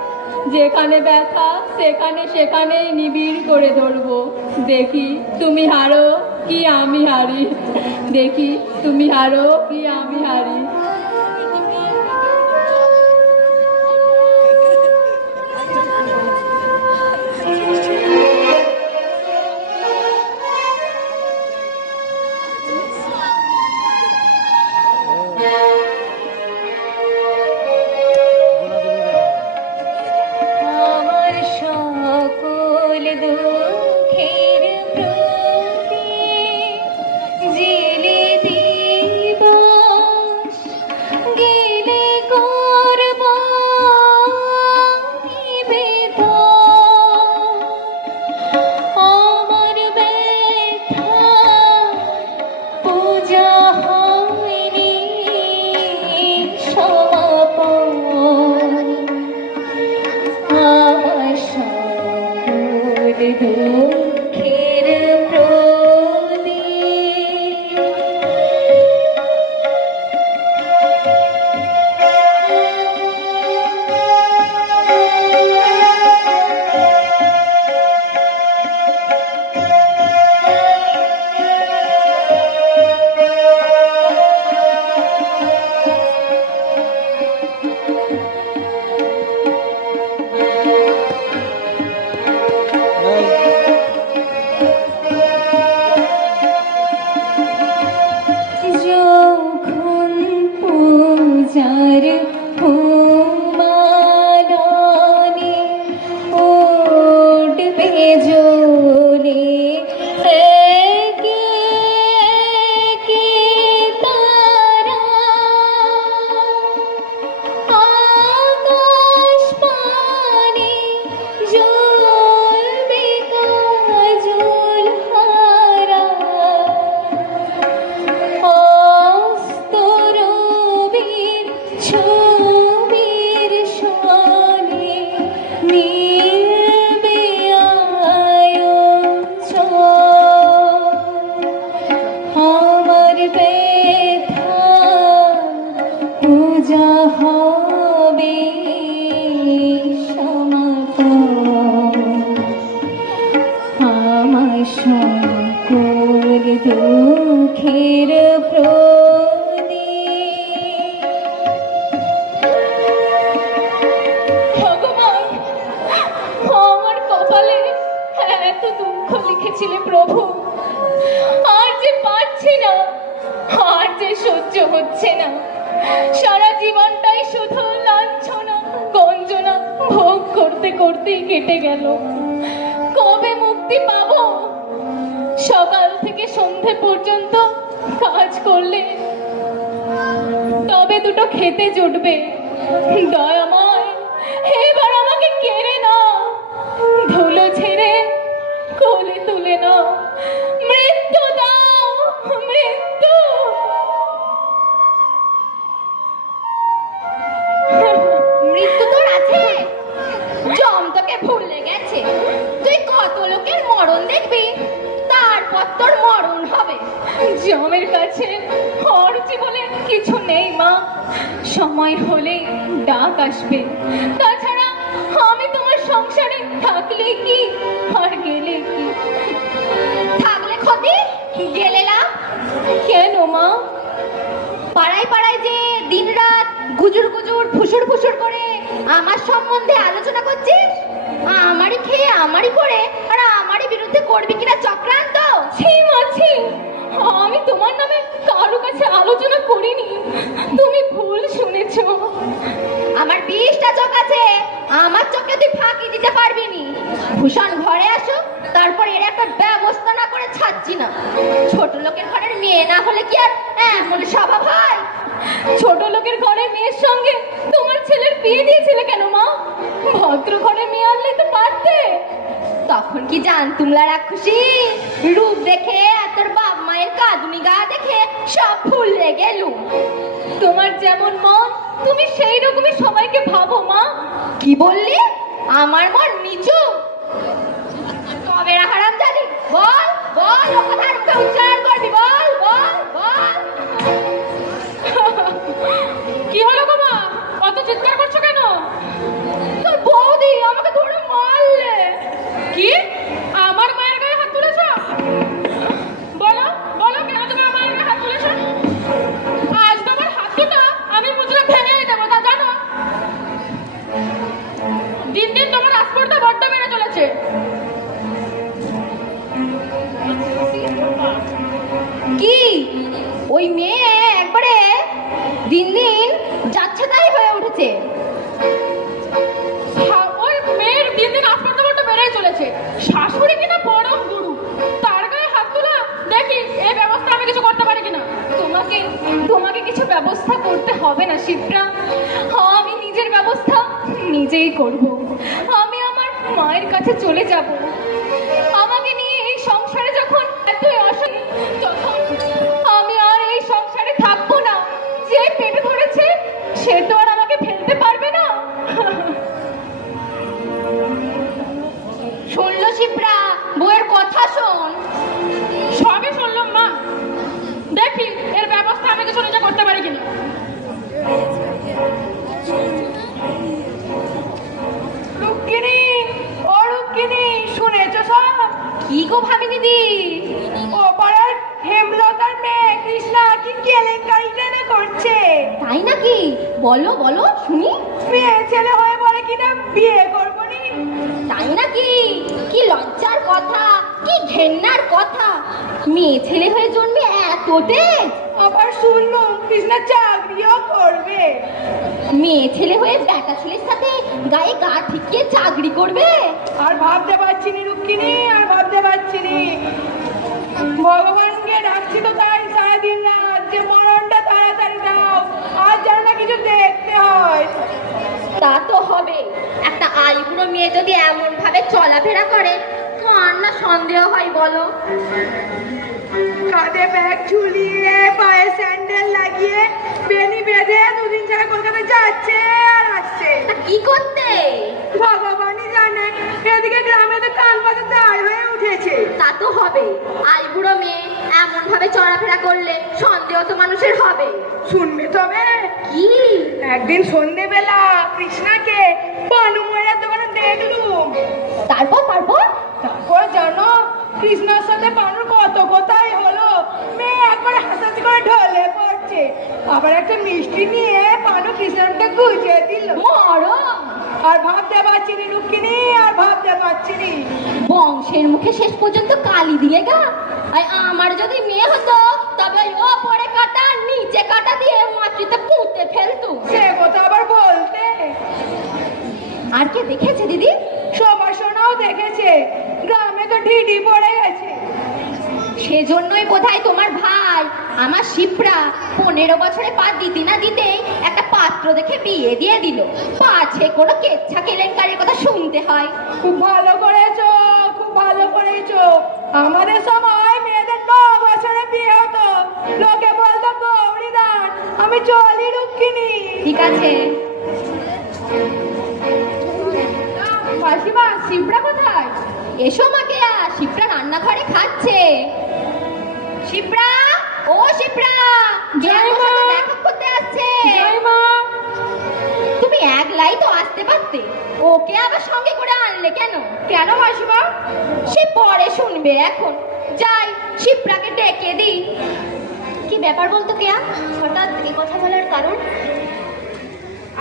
যেখানে ব্যথা সেখানেই নিবিড় করে ধরবো। দেখি তুমি হারো কি আমি হারি, দেখি তুমি হারো কি আমি হারি। আমার সকল দুঃখের প্রদীপ জেলে দিব দুঃখের প্রদীপ। যখন পূজার হোমারণে উঠবে জ্বলে একে একে তারা, আকাশ পানে জ্বলবে কাজল হারা, অস্তরবীর ছবির সনে নিবে আয়োজন। আমার ব্যথা পূজা হবে সমাপন, আমার সকল দুঃখের প্রদীপ। ভগবান, আমার কপালে এত দুঃখ লিখেছিলে প্রভু, আর যে পারছি না, আর যে সহ্য হচ্ছে না। সারা জীবনটাই শুধু লাঞ্ছনা গঞ্জনা ভোগ করতে করতেই কেটে গেল। কবে মুক্তি পাবো? সকাল থেকে সন্ধে পর্যন্ত কাজ করলে তবে দুটো খেতে জুটবে। দয়াময়, এবার আমাকে কেড়ে নাও, ধুলো ছেড়ে কোলে তুলে নাও, মৃত্যু দাও, মৃত্যু। মৃত্যু তোর আছে? জম তোকে ভুলে গেছে। তুই কত লোকের মরণ দেখবি, তারপর তোর মরণ হবে। জমের কাছে অরুচি বলে কিছু নেই মা, সময় হলে ডাক আসবে। তাছাড়া আমি তোমার সংসারে থাকলে কি আর গেলে কি? থাকলে ক্ষতি, গেলে লাভ। কেন মা? পাড়ায় পাড়ায় যে দিনরাত গুজুর গুজুর ফুসুর ফুসুর করে আমার সম্বন্ধে আলোচনা করছিস, আমারই খেয়ে আমারই পড়ে আর আমারই বিরুদ্ধে করবি কিনা চক্রান্ত। ছি মা ছি, আমি তোমার নামে কারো কাছে আলোচনা করিনি, তুমি ভুল শুনেছো। আমার 20টা চোখ আছে, আমার চোখে তুই ফাঁকি দিতে পারবি নি। ভূষণ ঘরে আসো, তারপর এর একটা ব্যবস্থা না করে ছাড়ছি না। ছোট লোকের ঘরের মেয়ে না হলে কি আর এমন স্বভাব হয়? ছোট লোকের ঘরের মেয়ের সঙ্গে তোমার ছেলের বিয়ে দিয়েছিলে কেন মা? ভদ্র ঘরের মেয়ে আনলে তো পারতে। তখন কি জানতুমলা রাক্ষসী? রূপ দেখে আর তোর বাপ মায়ের কাঁদুনি গা দেখে সব ভুলে গেলুম। তোমার যেমন মন তুমি সেই রকমই সবাইকে ভাবো মা। কি বললি? আমার মন নিচু? কবে হারাম জানি, বল বল, ও কথার মুখে উচ্চারণ করবি, বল বল বল। কি হলো গো মা, অত চিৎকার করছো কেন? তোর বৌদি আমাকে ধরে মারলে। কি? আমার মায়ের গায়ে হাত তুলেছ? বলো বলো, কেন তুমি আমার গায়ে হাত তুলেছ? আজ তোমার হাত দুটো আমি মুচড়ে ভেঙেই দেবো, তা জানো? দিন দিন তোমার আস্পর্ধা বড্ড বেড়ে চলেছে। কি ওই মেয়ে একবারে দিন দিন যাচ্ছে তাই হয়ে উঠেছে। ওই মেয়ের দিন দিন আস্পর্ধা বড্ড বেড়েই চলেছে। শাশুড়ি কিনা পরম গুরু, তার গায়ে হাত তোলা দেখি এই ব্যবস্থা আমি কিছু করতে পারি কিনা। তোমাকে তোমাকে কিছু ব্যবস্থা করতে হবে না শিপ্রা, আমি নিজের ব্যবস্থা নিজেই করব। আমি আমার মায়ের কাছে চলে যাব। আমাকে নিয়ে এই সংসারে যখন এতই অশান্তি, তখন আমি আর এই সংসারে থাকবো না। যে পেটে ধরেছে সে তো আর আমাকে ফেলতে পারবে না। শুনলো শিপ্রা, বউয়ের কথা শোন। সবই শুনলাম মা, দেখি এর ব্যবস্থা আমি কিছু নিজে করতে পারি কিনা। রুক্মিণী, ও রুক্মিণী, শুনেছো সব? কি গো ভাবি দিদি? ও পাড়ার হেমলতার মেয়ে কৃষ্ণা কি কেলেঙ্কারিটা না করছে। তাই নাকি? বলো বলো শুনি। মেয়ে ছেলে হয়ে বলে কিনা বিয়ে করবো নি। তাই নাকি? কি লজ্জার কথা, কি ঘেন্নার কথা। মেয়ে ছেলে হয়ে জন্মে এত তেজ। আবার শুনলুম কৃষ্ণা চাকরিও করবে। মেয়ে ছেলে হয়ে বেটা ছেলের সাথে গায়ে গা ঠিকিয়ে চাকরি করবে? আর ভাবতে পারছি নি রুক্মিণী, আর ভাবতে পারছি নি। ভগবানকে ডাকছি তো তাই সারাদিন রাত যে মরণটা তাড়াতাড়ি দাও, আর যেন না কিছু দেখতে হয়। তা তো হবে। একটা আইবুড়ো মেয়ে যদি এমন ভাবে চলাফেরা করে, তো আর না সন্দেহ হয় বলো? কাঁধে ব্যাগ ঝুলিয়ে, পায়ে স্যান্ডেল লাগিয়ে, বেনি বেঁধে দুদিন ছাড়া কলকাতা যাচ্ছে আর আসছে। তা কি করতে? ভগবানই জানে। এদিকে গ্রামে তো কান পাতা দায় হয়ে উঠেছে। তা তো হবে। আইবুড়ো মেয়ে এমন ভাবে চলাফেরা করলে সন্দেহ তো মানুষের হবে। শুনবে তবে, কি? একদিন সন্ধেবেলা কৃষ্ণাকে পানু ময়ের দোকানে দেখলুম। তারপর তারপর তারপর জানো, কৃষ্ণার সাথে পানুর কত কথাই হলো। মেয়ে একবার হাসাহাসি করে ঢলে পড়ছে, আবার একটা মিষ্টি নিয়ে পানু কৃষ্ণাকে গুছিয়ে দিল। মরম। আর ভাবতে পারছি নি রুক্মিণী, আর ভাবতে পারছি নি। বংশের মুখে শেষ পর্যন্ত কালি দিয়ে গা। আর আমার যদি মেয়ে হতো, তবে ও পরে কাটা নিচে কাটা দিয়ে মাটিতে পুঁতে ফেলতো। সে কথা আবার বলতে। আর কে দেখেছে দিদি? সমাসনাও দেখেছে, গ্রামে তো ঢিঢি পড়ে গেছে। সেজন্যই বোধহয় তোমার ভাই আমার শিপ্রা 15 বছরে পা দিতে না দিতেই একটা পাত্র দেখে বিয়ে দিয়ে দিল। পাছে কোনো কেচ্ছা কেলেঙ্কারির কথা শুনতে হয়। খুব ভালো করেছো, খুব ভালো করেছো। আমাদের সময় মেয়েদের 9 বছরে বিয়ে হতো, লোকে বলতো গৌরী দান। আমি চলি রুক্মিণী। ঠিক আছে। মাসিমা, শিবরা কোথায়? এসো মাকে, শিপ্রা রান্নাঘরে খাচ্ছে। শিপ্রা, ও শিপ্রা, জয় তোমার মা। সাথে দেখা করতে আসছে। জয় মা। তুমি একলাই তো আসতে পারতে, ওকে আবার সঙ্গে করে আনলে কেন? কেন মাসিমা? সে পরে শুনবে, এখন যাই শিপ্রাকে ডেকে দিই। কি ব্যাপার বলতো কেয়া, হঠাৎ এই কথা বলার কারণ?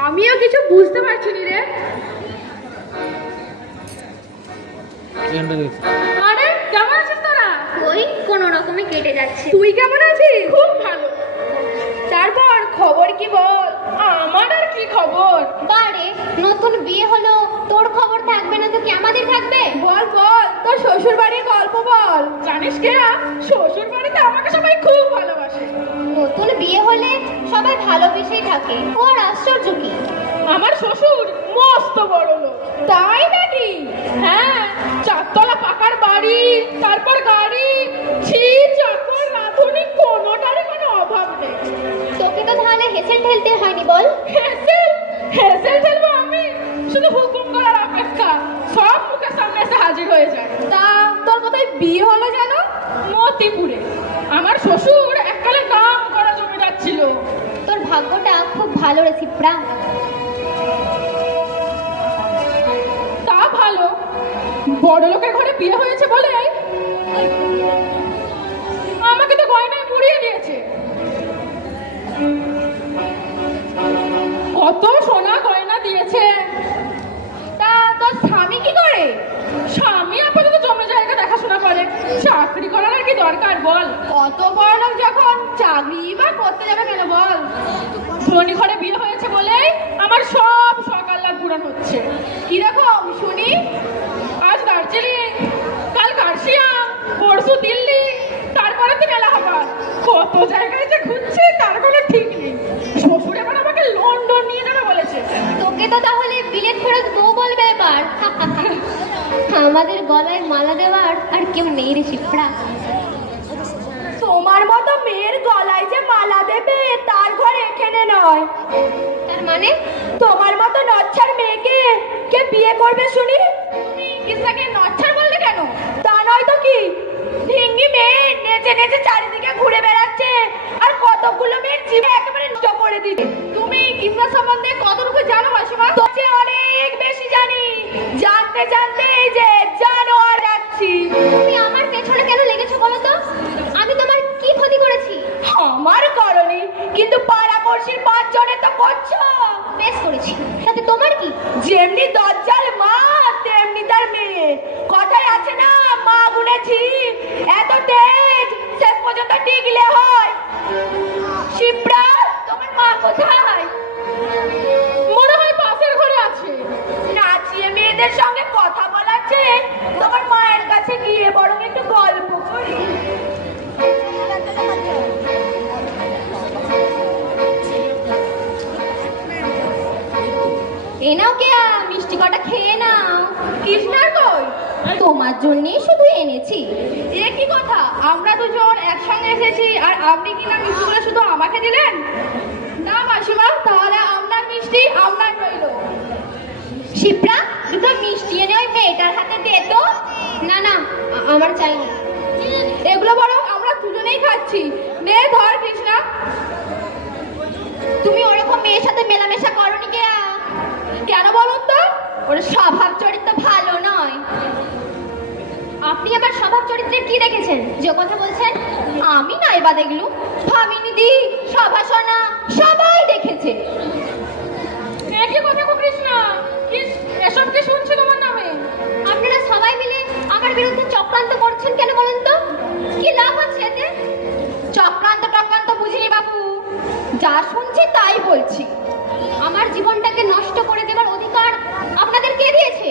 আমিও কিছু বুঝতে পারছি নি রে। আরে কেমন আছিস তোরা? ওই কোন রকমে কেটে যাচ্ছে। তুই কেমন আছিস? খুব ভালো। তারপর খবর কি বল? আমার আর কি খবর? বারে নতুন বিয়ে হলো, তোর খবর থাকবে না তো কি আমাদের থাকবে? বল বল, তোর শ্বশুর বাড়ির গল্প বল। জানিস কেয়া, শ্বশুর বাড়িতে আমাকে সবাই খুব ভালোবাসে। নতুন বিয়ে হলে সবাই ভালোবেসেই থাকে, ওর আশ্চর্য কি? আমার শ্বশুর মস্ত বড় লোক। তাই নাকি? হ্যাঁ, 4 তলা পাকার বাড়ি, তারপর গাড়ি, ছি চাকর রাঁধুনি, কোনোটারই কোনো অভাব নেই। তোকে তো তাহলে হেসেল ঠেলতে হয়নি বল? হেসেল হেসেল ঠেলবো আমি? শুধু হুকুম করার অপেক্ষা, সব মুখের সামনে এসে হাজির হয়ে যায়। তা তোর কোথায় বিয়ে হলো জানো? মতিপুরে। আমার শ্বশুর এককালে নাম করা জমিদার ছিল। তোর ভাগ্যটা খুব ভালো রে শিপ্রা। তা ভালো, বড় লোকের ঘরে বিয়ে হয়েছে বলে আমাকে তো গয়নায় মুড়িয়ে দিয়েছে। কত সোনা গয়না দিয়েছে। তা তোর স্বামী কি করে? স্বামী আপাতত জমি জায়গা দেখাশোনা করে, চাকরি করার আর কি দরকার বল? অত বড় লোক যখন চাকরি বা করতে যাবে কেন বল? ধনী ঘরে বিয়ে হয়েছে বলে আমার সব সকাল্লা পূরণ হচ্ছে। কিরকম শুনি? আজ দার্জিলিং, কাল কার্শিয়াং, পরশু দিল্লি, তারপরে তো এলাহাবাদ। কত জায়গায় যে ঘুরছে তার কোনো ঠিক নেই। শ্বশুর এবার আমাকে লন্ডন নিয়ে যাবে বলেছে। তোকে তো তাহলে বিলেত ফেরত বউ বলবে এবার। আমাদের গলায় মালা দেওয়ার আর কেউ নেই রে শিপ্রা। তোমার মতো মেয়ের গলায় যে মালা দেবে তার ঘর এখানে নয়। তার মানে? তোমার মতো নচ্ছার মেয়েকে কে বিয়ে করবে শুনি? তুমি কৃষ্ণাকে নচ্ছার বললে কেন? নেচে নেচে চারিদিকে ঘুরে বেড়াচ্ছে আর কতগুলো মেয়ের জীবন একেবারে নষ্ট করে দিচ্ছে। তুমি কৃষ্ণা সম্বন্ধে কতটুকু জানো মাসিমা? তোর চেয়ে অনেক বেশি জানি। জানতে জানতে এই যে জানোয়ার যাচ্ছি। তুমি আমার পেছনে কেন লেগেছো বলো তো? আমি তোমার কি ক্ষতি করেছি? আমার করনি, কিন্তু পাড়া পড়শির 5 জনে তো করছো। বেশ করেছি, তাতে তোমার কি? যেমনি দজ্জাল মা তেমনি তার মেয়ে। কথায় আছে না, মা গুনেছি এত তেজ শেষ পর্যন্ত টিকলে হয়। শিপ্রা, তোমার মা কোথায়? মনে হয় পাশের ঘরে আছে। নাচিয়ে মেয়েদের সঙ্গে কথা বলাচ্ছে, তোমার মায়ের কাছে গিয়ে বরং একটু গল্প করি। এ নাও কেয়া, মিষ্টি কটা খেয়ে নাও। কৃষ্ণার কই? তোমার জন্যই শুধু এনেছি। এ কি কথা? আমরা দুজন একসঙ্গে এসেছি আর আপনি কিনা মিষ্টিগুলো শুধু আমাকে দিলেন? না মাসিমা, তাহলে আপনার মিষ্টি আপনার রইল। শিপ্রা, দুটো মিষ্টি এনে ওই মেয়েটার হাতে দে তো। না না, আমার চাই না। এগুলো বরং আমরা দুজনেই খাচ্ছি। নে ধর কৃষ্ণা। তুমি ওরকম মেয়ের সাথে মেলামেশা করনি কেয়া? কেন বলুন তো? ওর স্বভাব চরিত্র ভালো নয়। আপনি আবার স্বভাব চরিত্রের কি দেখেছেন যে কথা বলছেন? আমি নাই বা দেখলু, ভামিনীদি, সভাসনা সবাই দেখেছে। একই কথা গো কৃষ্ণা, কি এসব কি শুনছি তোমার নামে? আপনারা সবাই মিলে আমার বিরুদ্ধে চক্রান্ত করছেন কেন বলুন তো? কি লাভ আছে এতে? চক্রান্ত বুঝিনি বাবু, যা শুনছি তাই বলছি। আমার জীবনটাকে নষ্ট করে দেবার অধিকার আপনাদের কে দিয়েছে?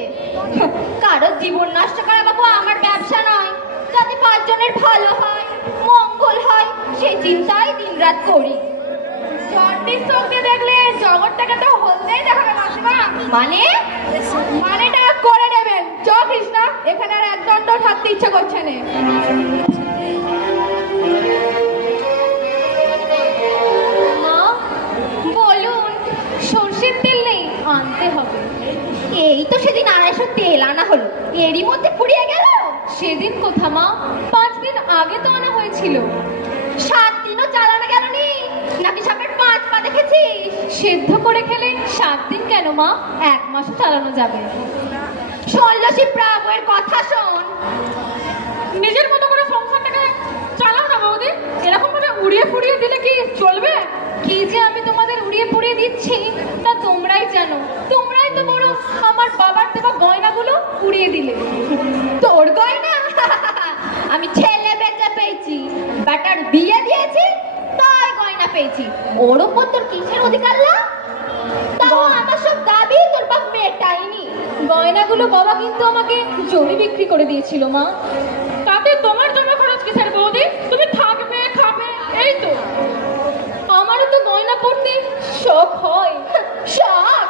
কারো জীবন নষ্ট করা বাবু আমার ব্যবসা নয়। যাতে 5 জনের ভালো হয়, মঙ্গল হয়, সেই চিন্তায় দিনরাত করি। চন্ডির চোখে দেখলে জগৎটাকে তো হলদেই দেখাবে মাসিমা। মানেটা করে নেবেন। চ কৃষ্ণা, এখানে আর এক দণ্ড থাকতে ইচ্ছে করছে না। মা, বলুন, সর্ষের তেল নেই? আনতে হবে। এই তো সেদিন 250 তেল আনা হলো, এরই মধ্যে ফুরিয়ে গেল। সেদিন কোথা মা, 5 দিন আগে তো আনা হয়েছিল। 7 দিনও চালানো গেল নি, নাকি সাপের 5 পা দেখেছিস? সেদ্ধ করে খেলে 7 দিন কেন মা, 1 মাসও চালানো যাবে। শোনলো শিপ্রা, বউয়ের কথা শোন। নিজের মতো করে সংসারটাকে চালাও না বৌদি। এরকম ভাবে উড়িয়ে ফুড়িয়ে দিলে কি চলবে? কি যে আমি তোমাদের উড়িয়ে পুড়িয়ে দিচ্ছি তা তোমরাই জানো। তোমরাই তো বড় আমার বাবার দেওয়া গয়নাগুলো উড়িয়ে দিলে। তোর গয়না? আমি ছেলে বেঁচে পেয়েছি, বেটার বিয়ে দিয়েছি, তাই গয়না পেয়েছি। ওর ওপর তোর কিসের অধিকার? তাও আমার সব দাবি তোর বাপ মেটাইনি। গয়নাগুলো বাবা কিন্তু আমাকে জমি বিক্রি করে দিয়েছিল মা। তাতে তোমার জমা খরচ কিসের বৌদি? তুমি থাকবে, খাবে, এই তো। আমারও তো গয়না পড়তে শখ হয়। শখ?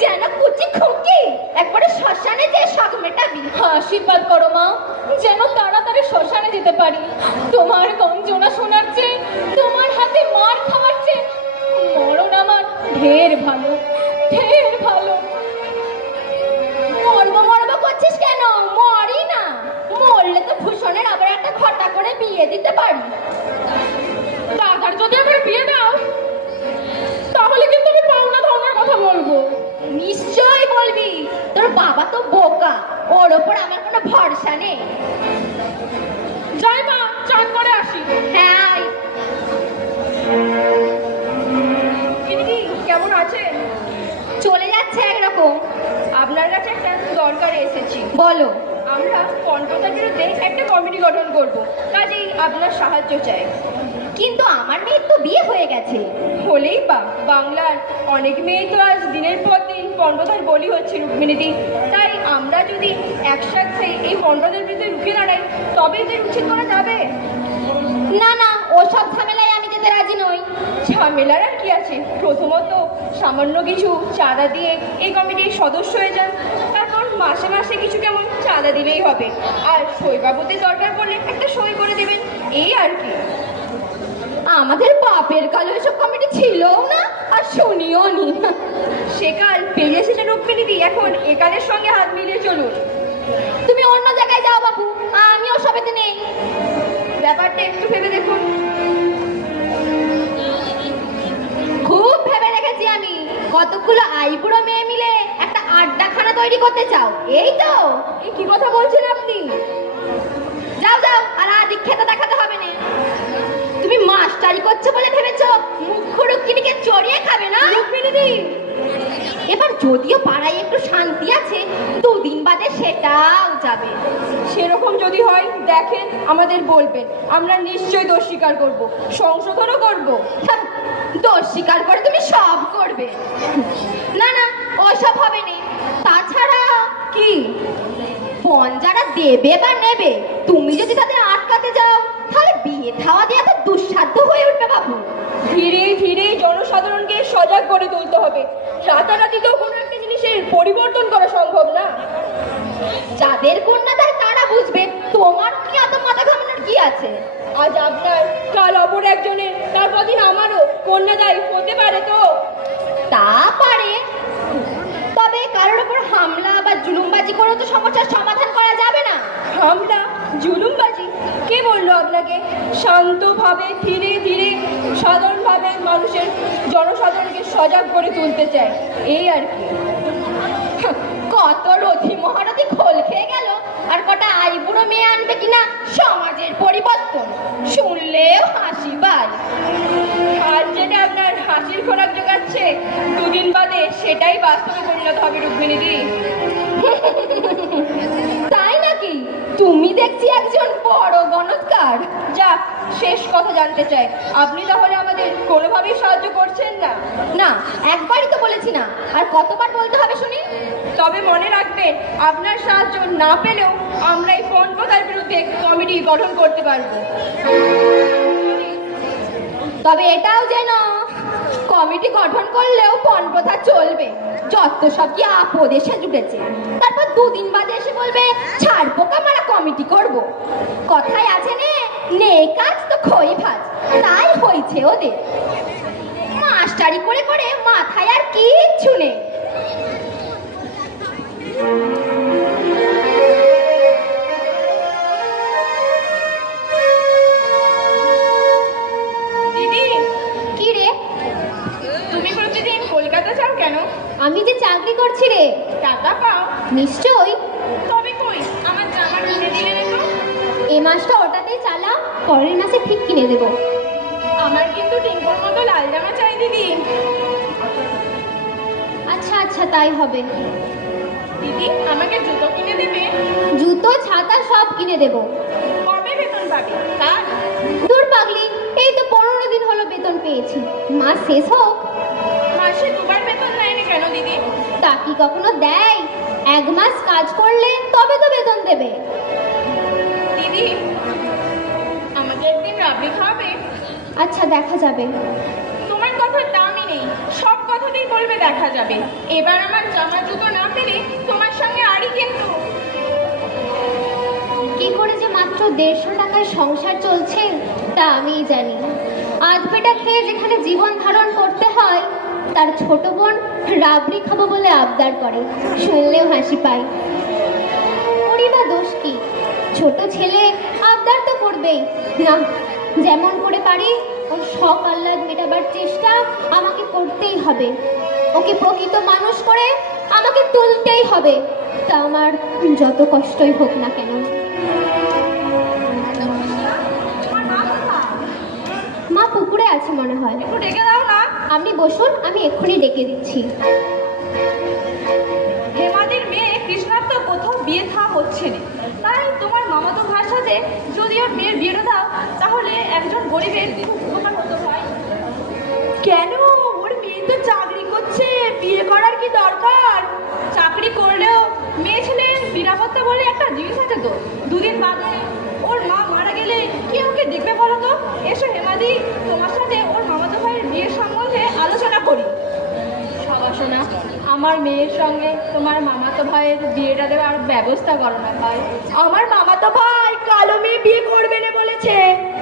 যেন কুচি খুঁকি একবারে শ্মশানে যে শখ মেটাবি। আশীর্বাদ করো মা, যেন তাড়াতাড়ি শ্মশানে যেতে পারি। তোমার গঞ্জনা শোনার চেয়ে, তোমার হাতে মার খাওয়ার চেয়ে মরণ আমার ঢের ভালো, ঢের ভালো। মরবো করছিস কেন? মরি না। মরলে তো ভূষণের আবার একটা ঘটা করে বিয়ে দিতে পারি। দাদার যদি আবার বিয়ে দাও, তাহলে কিন্তু আমি পাওনা ধাওনার কথা বলবো। নিশ্চয়ই বলবি, তোর বাবা তো বোকা, ওর ওপর আমার কোনো ভরসা নেই। যাই মা, চান করে আসি। হ্যাঁ, দিদি কেমন আছেন? চলে যাচ্ছে একরকম। আপনার কাছে একটা দরকারে এসেছি। বলো। আমরা পণ্ডিতের বিরুদ্ধে একটা কমিটি গঠন করব, কাজেই আপনার সাহায্য চাই। কিন্তু আমার মেয়ের তো বিয়ে হয়ে গেছে। হলেই বা, বাংলার অনেক মেয়ে তো আজ দিনের পর দিন পণ্ডতার বলি হচ্ছে রুক্মিণীদি। তাই আমরা যদি একসাথে এই পণ্ডতার বিরুদ্ধে রুখে দাঁড়াই, তবে এদের উচিত করা যাবে। না না, ওসব ঝামেলায় আমি যেতে রাজি নই। ঝামেলার আর কি আছে? প্রথমত সামান্য কিছু চাঁদা দিয়ে এই কমিটির সদস্য হয়ে যান, তারপর মাসে মাসে কিছু কেমন চাঁদা দিলেই হবে। আর সই বাবদের দরকার পড়লে একটা সই করে দেবেন, এই আর কি। আমাদের বাপের কালে এসব কমিটি ছিলও না, আর শুনিও নি। সেকাল পেরিয়ে এসেছে রুক্মিণীদি, এখন একালের সঙ্গে হাত মিলিয়ে চলুন। তুমি অন্য জায়গায় যাও বাবু, আমি ওসবেতে নেই। ব্যাপারটা তৈরি করতে চাও, এই তো? এই কি কথা বলছেন আপনি? যাও যাও, আর আদিক্ষেতা দেখাতে হবে না। তুমি মাস্টারি করছো বলে ভেবেছো মুখ্য রুক্মিণীকে চড়িয়ে খাবে না? রুক্মিণীদি, এবার যদিও পাড়ায় একটু শান্তি আছে, দুদিন বাদে সেটাও যাবে। সেরকম যদি হয় দেখেন আমাদের বলবেন, আমরা নিশ্চয়ই দোষ স্বীকার করবো, সংশোধনও করবো। হ্যাঁ, দোষ স্বীকার করে তুমি সব করবে। না না, ওসব হবে না। তাছাড়া কি? পণ যারা দেবে বা নেবে, তুমি যদি তাদের আটকাতে যাও, তাহলে বিয়ে থাওয়া দিয়ে তো দুঃসাধ্য হয়ে উঠবে বাবু। ধীরে ধীরে জনসাধারণকে সজাগ করে তুলতে হবে। রাতারাতি তো কোনো একটা জিনিসের পরিবর্তন করা সম্ভব না। যাদের কন্যা দেয় তারা বুঝবে, তোমার কি এত মাথা ঘামানোর কি আছে? আজ আপনার, কাল অপর একজনের, তারপর দিন আমারও কন্যাদায়ী হতে পারে তো। তা পারে, তবে কারোর উপর হামলা বা জুলুমবাজি করে তো সমস্যার সমাধান করা যাবে না। হামলা, জুলুমবাজি? কে বললো আপনাকে? শান্তভাবে ধীরে ধীরে সাধারণভাবে মানুষের, জনসাধারণকে সজাগ করে তুলতে চায়, এই আর কি। কত রথি মহারথী খোল খেয়ে গেল, আর কটা আইবুড়ো মেয়ে আনবে কিনা সমাজের পরিবর্তন, শুনলেও হাসি পায়। আর যেটা আপনার হাসির খোরাক জোগাচ্ছে, দুদিন বাদে সেটাই বাস্তবে পরিণত হবে রুক্মিণীদি। তাই নাকি? তুমি দেখছি একজন বড় গণৎকার। যাক, শেষ কথা জানতে চাই, আপনি তাহলে আমাদের কোনোভাবেই সাহায্য করছেন না? না, একবারই তো বলেছি না, আর কতবার বলতে হবে শুনি? তবে মনে রাখবেন, আপনার সাহায্য না পেলেও আমরা এই পণ প্রথার বিরুদ্ধে কমিটি গঠন করতে পারবো। তবে এটাও যেন কমিটি গঠন করলেও পণ প্রথা চলবে। যত সব কি আপদ এসে জুটেছে, তারপর দুদিন বাদে এসে বলবে ছাড় পোকা মারা কমিটি করব। কথায় আছে নে কাজ তো খই ভাজ, তাই হয়েছে ওদের। মাস্টারি করে করে মাথায় আর কিচ্ছু নেই। দিদি, কি রে? তুমি প্রতিদিন কলকাতা যাও কেন? আমি যে চাকরি করছি রে। টাকা পাও? নিশ্চয়ই। তবে কই আমার জামা কিনে দিলে না তো? এ মাসটা ওটাতেই চালা, পরের মাসে ঠিক কিনে দেবো। আমার কিন্তু টিঙ্কর মতো লাল জামা চাই দিদি। আচ্ছা আচ্ছা, তাই হবে। দিদি, আমাকে জুতো কিনে দেবে? জুতো ছাতা সব কিনে দেবো। কবে বেতন পাবে? কাল? দূর পাগলি, এই তো 15 দিন হলো বেতন পেয়েছি, মাস শেষ হোক। মাসে দুবার বেতন দেয় না কেন দিদি? তা কি কখনো দেয়? 1 মাস কাজ করলে তবে তো বেতন দেবে। দিদি, আমাকে একদিন রাবড়ি খাওয়াবে? আচ্ছা, দেখা যাবে। তোমার কথার দামই নেই, সব কথাতেই বলবে দেখা যাবে। এবার আমার জামা জুতো না পেলে তোমার সঙ্গে আরই কিন্তু। কি করে যে মাত্র 150 টাকায় সংসার চলছে তা আমিই জানি। আধ পেটা খেয়ে যেখানে জীবন ধারণ করতে হয়, তার ছোট বোন রাবড়ি খাবো বলে আবদার করে, শুনলেও হাসি পায়। ওরই বা দোষ কি? ছোট ছেলে আবদার তো করবেই না। যেমন করে পারি ওর শখ আহ্লাদ মেটাবার চেষ্টা আমাকে করতেই হবে। ওকে প্রকৃত মানুষ করে আমাকে তুলতেই হবে, তা আমার যত কষ্টই হোক না কেন। মা পুকুরে আছে মনে হয়। একটু ডেকে দাও না। আপনি বসুন, আমি এক্ষুনি ডেকে দিচ্ছি। হেমাদের মেয়ে কৃষ্ণার তো কোথাও বিয়ে থা হচ্ছে না, তাই তোমার মামাতো ভাইয়ের সাথে যদি ওর মেয়ের বিয়েটা দাও, তাহলে একজন গরিবের খুব উপকার হতো ভাই। কেন? ওর মেয়ে তো চাকরি করছে, বিয়ে করার কি দরকার? চাকরি করলেও মেয়ে ছেলে নিরাপত্তা বলে একটা জিনিস আছে তো। দুদিন বাদে ওর মা মারা গেলে কে ওকে দেখবে বলো তো? এসো হেমাদি, তোমার সাথে ওর মামাতো ভাইয়ের বিয়ের সম্বন্ধে আলোচনা করি। সবাসনা, আমার মেয়ের সঙ্গে তোমার মামাতো ভাইয়ের বিয়েটা দেওয়ার ব্যবস্থা করো না ভাই। আমার মামাতো ভাই কালো মেয়ে বিয়ে করবে না বলেছে।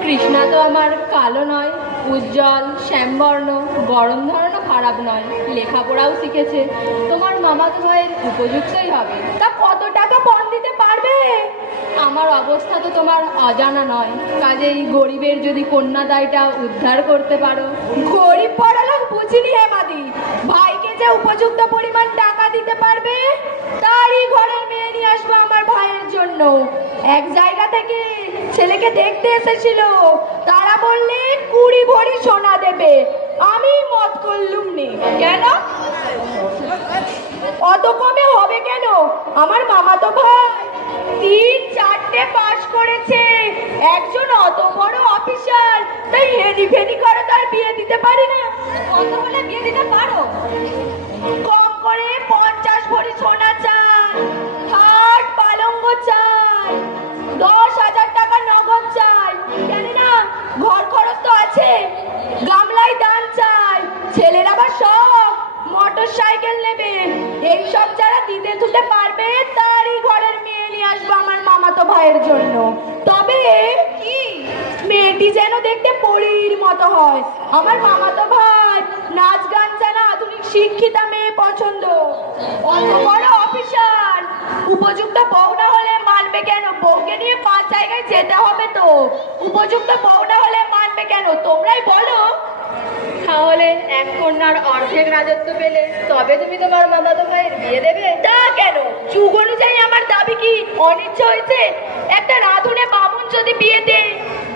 কৃষ্ণা তো আমার কালো নয়, উজ্জ্বল শ্যামবর্ণ, গরম ধরনও খারাপ নয়, লেখাপড়াও শিখেছে। তোমার মামাতো ভাইয়ের উপযুক্তই হবে। তা কত টাকা পণ দিতে পারবে? আমার অবস্থা তো তোমার অজানা নয়, কাজেই গরিবের যদি কন্যাদায়টা উদ্ধার করতে পারো। গরিব বড়লোক বুঝিনি হেমাদি, ভাইকে যে উপযুক্ত পরিমাণ টাকা দিতে পারবে তারই ঘরের মেয়ে নিয়ে আসবো আমার ভাইয়ের জন্য। এক জায়গা থেকে ছেলেকে দেখতে এসেছিল, তারা বললে 20 ভরি সোনা দেবে। আমি মত করলুম নে। কেন? অত কমে হবে কেন? আমার মামাতো ভাই 3-4টে পাস করেছে, একজন অত বড় অফিসার, তাই হেনি ফেনি করে তার বিয়ে দিতে পারি না। কত হলে বিয়ে দিতে পারো? কম করে 50 ভরি সোনা চাই, খাট পালঙ্গ চাই, 10,000 টাকা নগদ চাই। কেন না, ঘর খরচ তো আছে। গামলায় দান চাই, ছেলের আবার শখ মোটর সাইকেল নেবে। এইসব যারা দিতে থুতে পারবে তারই ঘরের মেয়ে নিয়ে আসবো আমার মামাতো ভাইয়ের জন্য। তবে কি, মেয়েটি যেন দেখতে পরীর মতো হয়। আমার মামাতো ভাই নাচ গান জানা আধুনিক শিক্ষিতা মেয়ে পছন্দ। অত বড় অফিসার, উপযুক্ত বউ না হলে মানবে কেন? বউকে নিয়ে 5 জায়গায় যেতে হবে তো। উপযুক্ত বউ না হলে মানবে কেন? তোমরাই বলো। তাহলে এক কন্যার অর্ধেক রাজত্ব পেলে তবে তুমি তোমার মামাতো ভাইয়ের বিয়ে দেবে? তা কেন? যুগ অনুযায়ী আমার দাবি কি অনিচ্ছা হয়েছে? একটা রাঁধুনে বামুন যদি বিয়েতে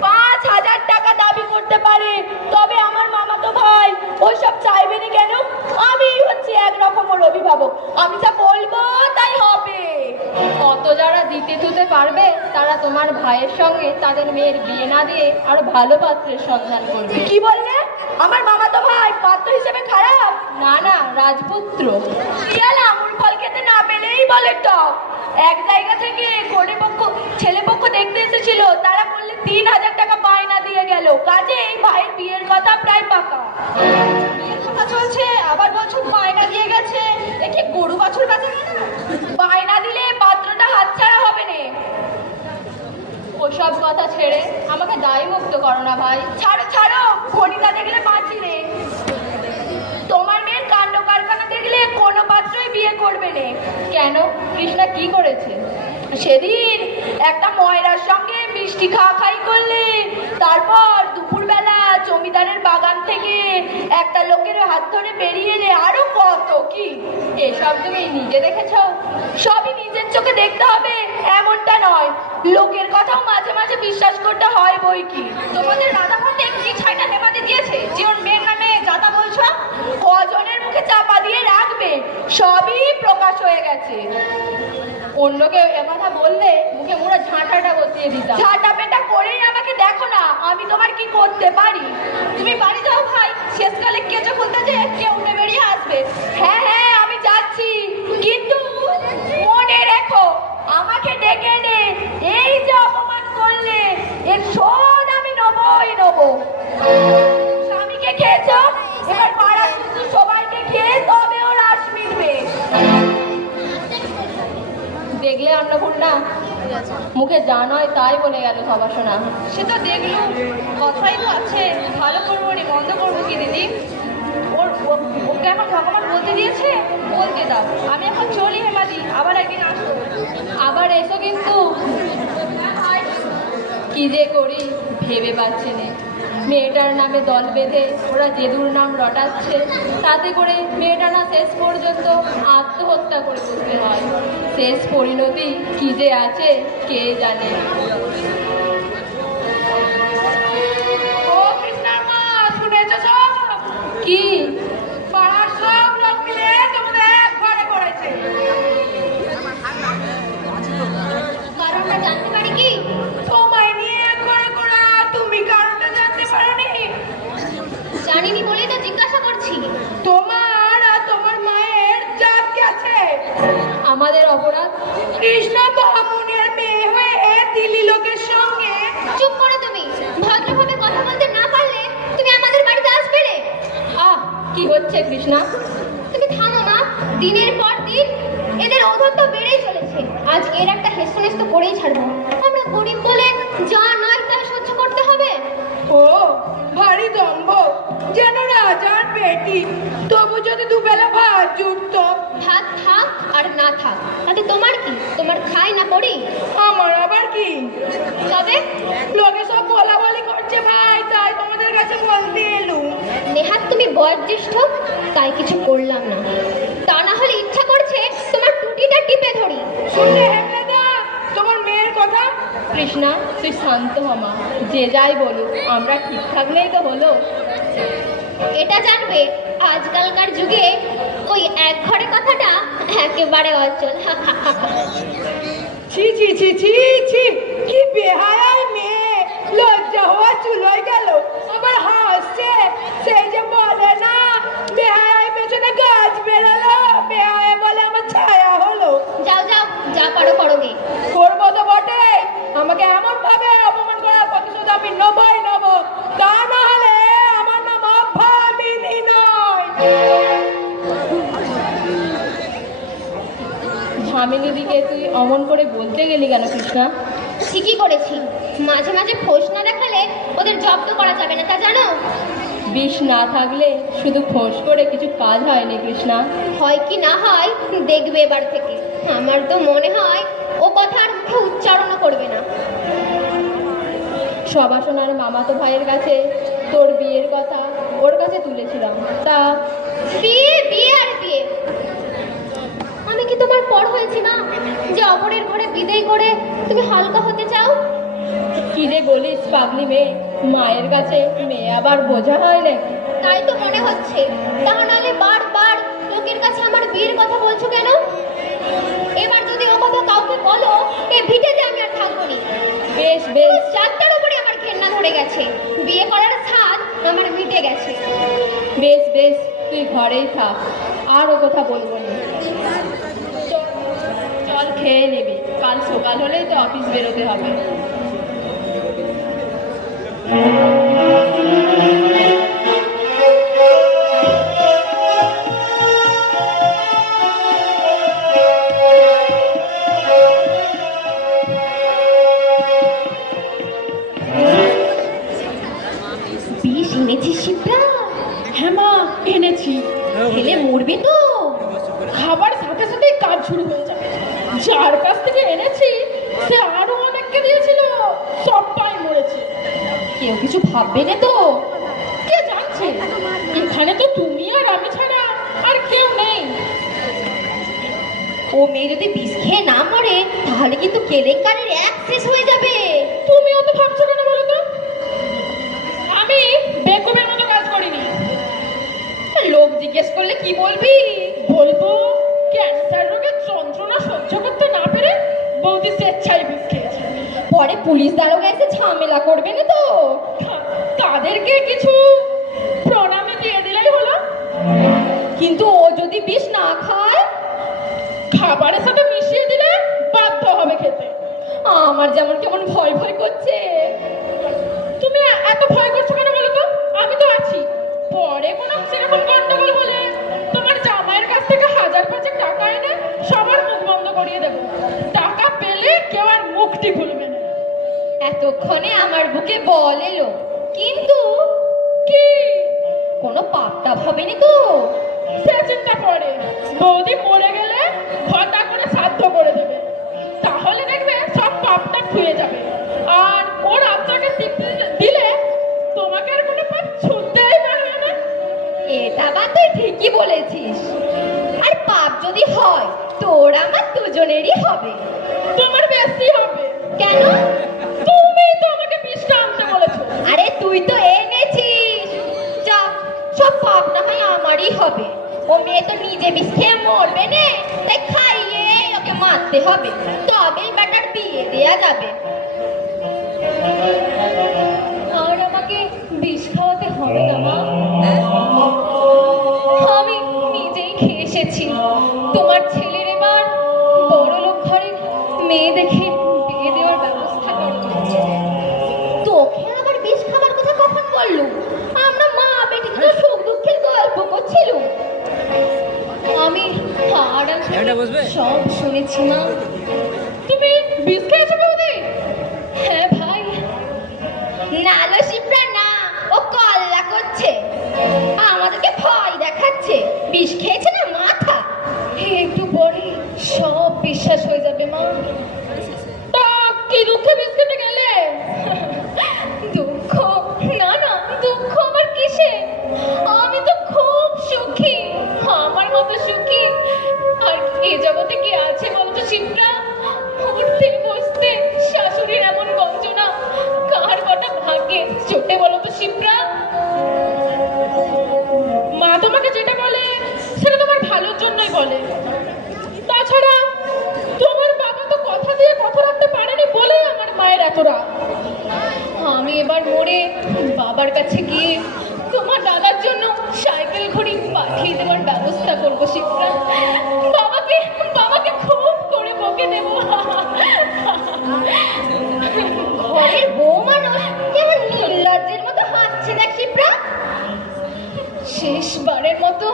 5,000 টাকা দাবি করতে পারে, তবে আমার মামাতো ভাই ওইসব চাইবে না কেন? আমি হচ্ছে একরকমের অভিভাবক, আমি যা বলবো তাই হবে। অত যারা দিতে থুতে পারবে তারা তোমার ভাইয়ের সঙ্গে তাদের মেয়ের বিয়ে না দিয়ে আরো ভালো পাত্রের সন্ধান করবে। কি বললে? আমার মামাতো ভাই পাত্র হিসেবে খারাপ? না না, রাজপুত্র। শিয়াল আঙুর ফল খেতে না পেলেই বলে টক। এক জায়গা থেকে ছেলে পক্ষ দেখতে এসেছিল, তারা বললে 3,000 টাকা বায়না দিয়ে গেল। কাজে এই ভাইয়ের বিয়ের কথা প্রায় পাকা। বিয়ের কথা চলছে, আবার বলছো বায়না দিয়ে গেছে। দেখি গরু বাছুর কাছে গেল। বায়না দিলে পাত্রটা হাতছাড়া হবে না। ওসব কথা ছেড়ে আমাকে দায়ী মুক্ত করো না ভাই। ছাড়ো ছাড়ো, খনিটা দেখলে বাঁচি রে। তোমার মেয়ের কাণ্ড কারখানা দেখলে কোনো পাত্রই বিয়ে করবে না। কেন? কৃষ্ণা কি করেছে? সেদিন একটা ময়রার সঙ্গে মিষ্টি খাওয়াখাই করলে, তারপর দুপুরবেলা জমিদারের বাগান থেকে একটা লোকের হাত ধরে বেরিয়ে এলে। আরো কত কি! এসব তুমি নিজে দেখেছো? সবই নিজের চোখে দেখতে হবে এমনটা নয়, লোকের কথাও মাঝে মাঝে বিশ্বাস করতে হয় বই কি। তোমাদের রাধাকান্তে কি ছাইটা নেমাতে দিয়েছে যে ওর মেয়ের নামে যাতা বলছো? কজনের মুখে চাপা দিয়ে রাখবে, সবই প্রকাশ হয়ে গেছে। অন্যকে একথা বললে মুখে পুরো ঝাঁটাটা বসিয়ে দিতাম। ঝাঁটা পেটা করেই আমাকে দেখো না, আমি তোমার কি করতে পারি। তুমি বাড়ি যাও ভাই, শেষকালে কেঁচো খুলতে যে কে উঠে বেরিয়ে আসবে। হ্যাঁ হ্যাঁ, আমি যাচ্ছি, কিন্তু মনে রেখো আমাকে ডেকে নে। এই যে অপমান করলে, এর শোধ আমি নেবই নেবো। স্বামীকে খেয়েছো, এবার পাড়া শুধু সবাইকে খেয়ে তবে ওর আশ মিটবে। দেখলে অন্নপূর্ণা, মুখে যা নয় তাই বলে গেল সবার শোনা। সে তো দেখলো, কথাই তো আছে। ভালো করবো নি বন্ধ করবো কি দিদি? ওকে এখন ভগবান বলতে দিয়েছে, বলতে দাও। আমি এখন চলি হেমাদি, আবার একদিন আসবো। আবার এসো কিন্তু। কি যে করি ভেবে পাচ্ছে না। মেয়েটার নামে দল বেঁধে ওরা যে দুর্নাম রটাচ্ছে, তাতে করে মেয়েটা না শেষ পর্যন্ত আত্মহত্যা করে বসতে হয়। শেষ পরিণতি কি যে আছে কে জানে। ও কৃষ্ণার মা, শুনেছো সব? কি? পাড়ার সব লোক মিলে তোমাদের এক ঘরে করেছে। কারণটা জানতে পারি কি? তোমায় নিয়ে এক ঘরে করা, তুমি কারণটা জানতে পারোনি? জানিনি বলেই তো জিজ্ঞাসা করছি। তোমার আর তোমার মায়ের জাত গেছে। আমাদের অপরাধ? কৃষ্ণ বামুনের মেয়ে হয়ে দিলি লোকের সঙ্গে। চুপ করো তুমি। ভদ্রভাবে কথা বলতে না পারলে তুমি আমাদের বাড়িতে আসবে না। আহ, কি হচ্ছে কৃষ্ণা? তুমি থামো মা। দিনের পর দিন এদের ঔদ্ধত্য বেড়েই চলেছে। আজ এর একটা হেস্তনেস্ত করেই ছাড়বো। আমরা গরিব বলে যা নয় তা সহ্য করতে হবে। ও ভারী দম্ভ, যেন রাজার বেটি। তবু যদি দুবেলা ভাত জুটত। ভাত থাক আর না থাক তাতে তোমার কি? তোমার খাই না পড়ি। আমার আবার কি? তবে লোকে সব বলা বলি করছে ভাই, তাই তোমাদের কাছে বলতে এলুম। নেহাত তুমি অদৃষ্ট, তাই কিছু করলাম না। তা না হলে ইচ্ছা করছে তোমার টুটিটা টিপে ধরি। শুনলে হেমলাদা তোমার মেয়ের কথা? কৃষ্ণা, তুই শান্ত হ মা, যে যাই বলুক আমরা ঠিক থাকলেই তো হলো। এটা জানবে আজকালকার যুগে ওই এক ঘরে কথাটা একেবারে অচল। ছি ছি ছি ছি ছি, কি বেহায়াই মেয়ে, লজ্জা হওয়া চুলোয় গেল, আবার হাসছে। সেই যে বলে না, বেহায়াই পেছনে গাছ বেরালো, বেহায়া বলে আমার ছায়া হলো। যাও যাও, যা পারো করো গে। করবো তো বটে, আমাকে এমন ভাবে অপমান করার প্রতিশোধ আমি নেবই নেব, তা না হলে আমার নাম ভামিনী নয়। ভামিনী দিকে তুই অমন করে বলতে গেলি কেন কৃষ্ণা? ঠিকই করেছি, মাঝে মাঝে ফোঁস না দেখালে ওদের জব্দ করা যাবে না, তা জানো? বিষ না থাকলে শুধু ফোঁস করে কিছু কাজ হয়নি কৃষ্ণা। হয় কি না হয় দেখবে এবার থেকে। আমার তো মনে হয় ও কথা আর মুখে উচ্চারণও করবে না। সবাসনার মামাতো ভাইয়ের কাছে তোর বিয়ের কথা ওর কাছে তুলেছিলাম, তা বিয়ে বিয়ে আর বিয়ে, আমি কি তোমার পর হয়েছি না যে অপরের ঘরে বিদেয় করে তুমি হালকা হতে চাও? কি রে বলিস পাগলি মেয়ে, মায়ের কাছে মেয়ে আবার বোঝা হয় নাকি? তাই তো মনে হচ্ছে। তা নাহলে বারবার লোকের কাছে আমার বিয়ের কথা বলছো কেন? এবার যদি ও কথা কাউকে বলো, এ ভিটেতে আমি আর থাকবো না। বেশ বেশ, যাত্রার উপরে আমার ঘেন্না ধরে গেছে, বিয়ে করার ছাদ আমার মিটে গেছে। বেশ বেশ, তুই ঘরেই থাক, আর ও কথা বলবো না। চল খেয়ে নিবি, কাল সকাল হলেই তো অফিস বেরোতে হবে। বিষ এনেছিস শিপ্রা? হ্যাঁ মা, এনেছি। খেলে মরবি তো। খাবার সাথে সাথেই কাজ শুরু হয়ে যাবে। যার কাছ থেকে এনেছি সে আরো অনেককে দিয়েছিল, সবাই মরেছে। কেউ কিছু ভাববে না তো? কে জানছে, এখানে তো তুমি আর আমি ছাড়া আর কেউ নেই। ও মেয়ে যদি বিষ খেয়ে না মরে তাহলে কিন্তু কেলেঙ্কারির এক শেষ হয়ে যাবে। তুমি অত ভাবছো কেন বলো তো? আমি বেকুবের মতো কাজ করিনি। লোক জিজ্ঞেস করলে কি বলবি? বলবো ক্যান্সার রোগের যন্ত্রণা সহ্য করতে না পেরে বৌদি স্বেচ্ছায় বিষ খেয়েছে। পরে পুলিশ দারোগা এসে ঝামেলা করবে না তো? তাদেরকে কিছু প্রণামী দিয়ে দিলেই হলো। কিন্তু ও যদি বিষ না খায়? খাবারের সাথে মিশিয়ে দিলে বাধ্য হবে খেতে। আমার যেমন কেমন ভয় ভয় করছে। তুমি এত ভয় করছো কেন বলো তো? আমি তো আছি। পরে কোনো সেরকম গন্ডগোল হলে তোমার জামাইয়ের কাছ থেকে 1000-5 টাকা এনে সবার মুখ বন্ধ করিয়ে দেবো। টাকা পেলে কেউ আর মুখটি খুলবে না। এতক্ষণে আমার বুকে বল এলো, কিন্তু কি? কোনো পাপটা হবেনি তো? সে চিন্তা পরে, বৌদি মরে গেলে ঘটা করে শ্রাদ্ধ করে দেবে, তাহলে দেখবে সব পাপটা ধুয়ে যাবে। আর ওর আত্মাকে তৃপ্তি দিলে তোমাকে আর কোনো পাপ ছুঁতেই পারবে না। এটা বা তুই ঠিকই বলেছিস। আর পাপ যদি হয় তোর আমার দুজনেরই হবে। তোমার বেশি হবে। কেন? তুমি তো আমাকে বিষটা আনতে বলেছো। আরে তুই তো এনেছিস। যা, সব পাপ না হয় আমারই হবে। ও মেয়ে তো নিজে বিষ খেয়ে মরবে না, তাই খাইয়ে ওকে মারতে হবে, তবেই বেটার বিয়ে দেয়া যাবে। আর আমাকে বিষ খাওয়াতে হবে না মা। আমি নিজেই খেয়ে এসেছি। তোমার ছেলের এবার বড় লোক ঘরের মেয়ে দেখে বিয়ে দেওয়ার ব্যবস্থা করো। তোকে আবার বিষ খাবার কথা কখন বললো? আমরা মা বেটি তো সুখ দুঃখের গল্প করছিলাম। আমি আরাম সব শুনেছি মা। তুমি বিষ খেয়েছো বৌদি? হ্যাঁ ভাই। না লো শিপ্রা না, ও কল্লা করছে, আমাদেরকে ভয় দেখাচ্ছে। বিষ খেয়েছে না মাথা। একটু পরে সব বিশ্বাস হয়ে যাবে মা। তা কি দুঃখে বিষ খেতে গেলে? দুঃখ? না না, দুঃখ আমার কিসে? আমি তো তোরা? আমি এবার মরে বাবার কাছে গিয়ে তোমার দাদার জন্য সাইকেল ঘড়ি পাঠিয়ে দেওয়ার ব্যবস্থা করবো শিপ্রা। বাবাকে বাবাকে খুব করে বকে দেব। ঘরের বউ মানুষ কেমন নির্লজ্জের মতো হাসছে দেখ শিপ্রা। শেষবারের মতো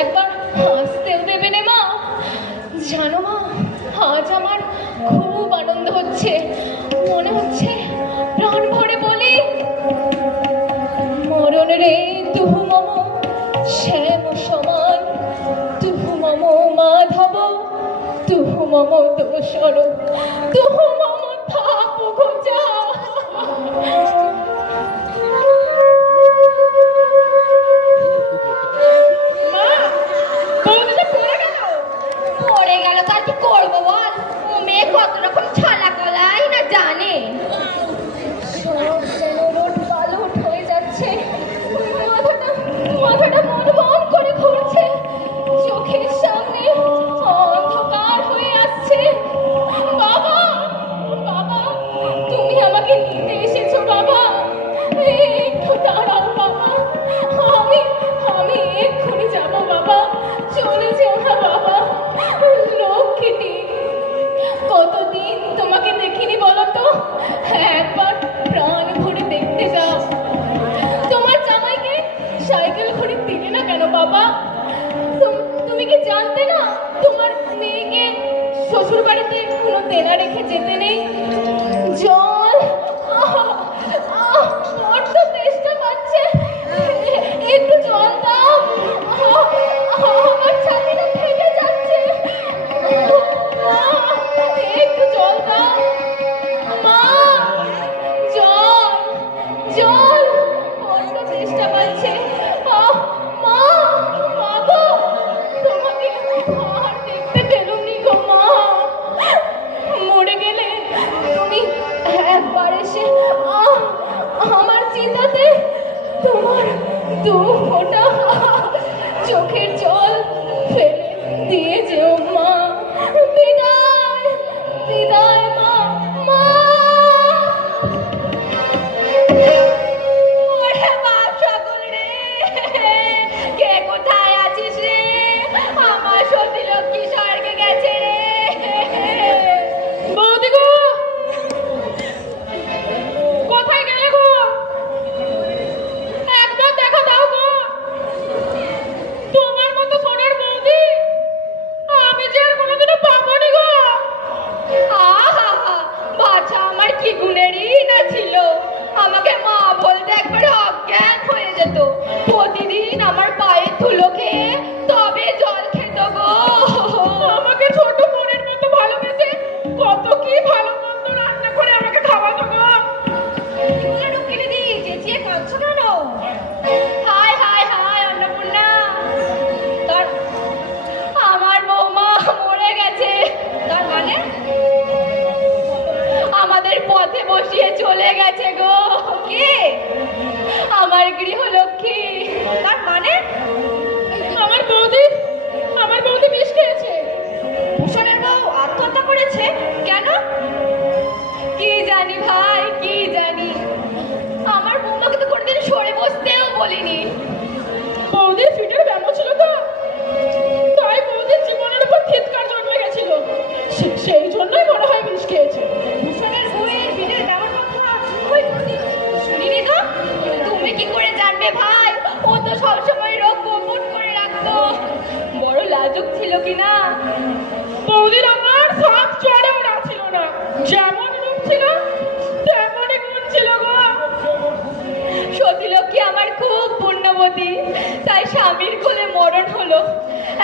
একবার হাসতেও দেবে না মা। জানো মা, আজ আমার খুব আনন্দ হচ্ছে, মনে হচ্ছে প্রাণ ভরে বলি, মরণ রে তুহু মম শ্যাম সমান, তুহু মম মাধব, তুহু মম দোষর, তুহু মম থাপ গোজা। মা, বৌদিটা পড়ে গেল। পড়ে গেল তো আর কি করবো বল? ও মেয়ে কত রকম ছালা কলাই না জানে। সব যেন ওলট পালট হয়ে যাচ্ছে, মাথাটা মন মন করে ঘুরছে, চোখের সামনে অন্ধকার হয়ে আসছে। বাবা, বাবা, তুমি আমাকে নিতে এসেছো বাবা, একটু দাঁড়াও বাবা, আমি এক্ষুনি যাবো বাবা, চলে যেও না বাবা। লক্ষ্মীটি, কতদিন তোমাকে দেখিনি বলো তো, একবার প্রাণ ভরে দেখতে যাও। তোমার জামাইকে সাইকেল ঘড়ি দিলে না কেন বাবা? তুমি কি জানতে না তোমার মেয়েকে শ্বশুর বাড়িতে কোনো দেনা রেখে যেতে নেই? জল, বড্ড তেষ্টা পাচ্ছে, একটু জল দাও, আমার ছাতিটা ফেটে যাচ্ছে, একটু জল দাও মা, জল, জল, বড্ড তেষ্টা পাচ্ছে। মা, মা গো, তোমাকে আর দেখতে পেলুমনি গো মা। মরে গেলে তুমি একবার এসে আমার চিন্তাতে তোমার দু ফোঁটা চোখের জল ফেলে দিয়ে যেও মা। বিদায়, বিদায় মা, মা। ওরে বাপ সকল রে, কে কোথায় আছিস রে? আমার সতী লক্ষ্মী স্বর্গে গেছে রে। বৌদি গো, কোথায় গেলে গো? একবার দেখা দাও গো। তোমার মতো সোনার বৌদি আমি যে আর কোনোদিনও পাবো নি গো। আহা, বাছা আমার কি গুণেরই না ছিল, আমাকে মা বলতে একবারে অজ্ঞান হয়ে যেত। প্রতিদিন আমার পায়ের ধুলো খেয়ে তবে জল খেত গো। আমাকে ছোট বোনের মতো ভালোবেসে কত কি ভালো মন্দ রান্না করে আমাকে খাওয়াতো গো। কিনে দি চেঁচিয়ে কাঁদছো কেন? হায় হায় হায় অন্নপূর্ণা, তার আমার বৌমা মরে গেছে। তার মানে? আমাদের পথে বসিয়ে চলে গেছে গো। কে? আমার গৃহলক্ষ্মী। তার মানে? আমার বৌদি বিষ খেয়েছে। ভূষণের বউ আত্মহত্যা করেছে কেন? কি জানি ভাই, কি জানি। আমার বৌমাকে তো কোনোদিন সরে বসতেও বলিনি। বৌদির ফিটের ব্যামো ছিল তো, তাই বৌদির জীবনের উপর ধিক্কার জন্মে গেছিল, সেই জন্যই মনে হয় বিষ খেয়েছে। ভূষণের বউয়ের বিলের ব্যবহার কথা ওই কোনোদিন শুনিনি তো। তুমি কি করে জানবে ভাই? ও তো সবসময় রোগ গোপন করে রাখতো। বড় লাজুক ছিল কিনা। বৌদির আমার সাপ চড়েও না ছিল না, যেমন রূপ ছিল তেমনই গুণ ছিল গো। সতীলক্ষ্মী আমার খুব পুণ্যবতী, তাই স্বামীর কোলে মরণ হলো।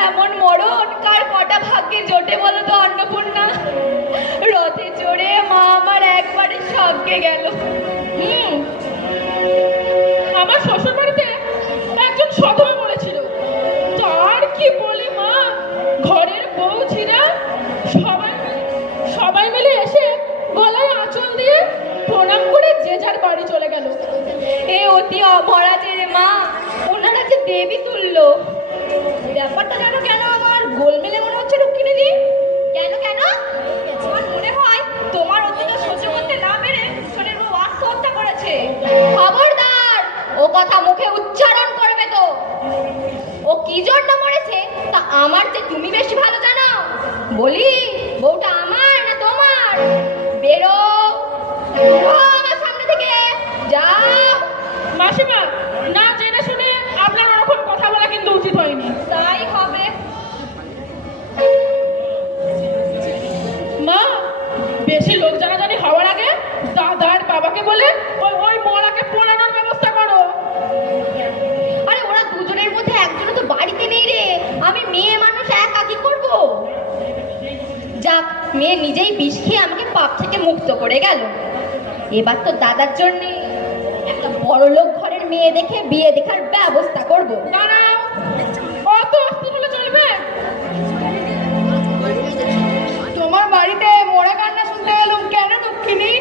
এমন মরণ কার কটা ভাগ্যে জোটে বলো তো অন্নপূর্ণা? রথে চড়ে মা আমার একবারে স্বর্গে গেল। আমার শ্বশুর বাড়িতে একজন সধবা বলেছিল, তার কি বলে মা, ঘরের বউ ছিরা সবাই মিলে এসে গলায় আঁচল দিয়ে প্রণাম করে যে যার বাড়ি চলে গেল। এ অতি অমরাজের মা, ওনারা যে দেবী তুল্য। ব্যাপারটা জানো কেন আমার গোলমেলে মনে হচ্ছে রুক্মিণীদি? কেন কেন? আমার মনে হয় তোমার অতীত শ্বশুর জন্য মরেছে তা আমার যে তুমি বেশি ভালো জানো। বলি বউটা আমার না তোমার? বেরো বেরো আমার সামনে থেকে, যাও। মাসিমা, না জেনে শুনে আপনার ওরকম কথা বলা কিন্তু উচিত হয়নি। তাই হবে। মা, বেশি লোক জানাজানি হওয়ার আগে দাদার বাবাকে বলে ওই মরাকে পোড়ানোর ব্যবস্থা করো। আরে ওরা দুজনের মধ্যে একজনও তো বাড়িতে নেই রে, আমি মেয়ে মানুষ একা কি করবো? যাক, মেয়ে নিজেই বিষ খেয়ে আমাকে পাপ থেকে মুক্ত করে গেল। এবার তো দাদার জন্য একটা বড়লোক ঘরের মেয়ে দেখে বিয়ে দেখার ব্যবস্থা করব। দাঁড়াও, অত অস্তি বলে চলবে? তোমার বাড়িতে মোড়া কান্না শুনতে গেলাম কেন দক্ষিণী?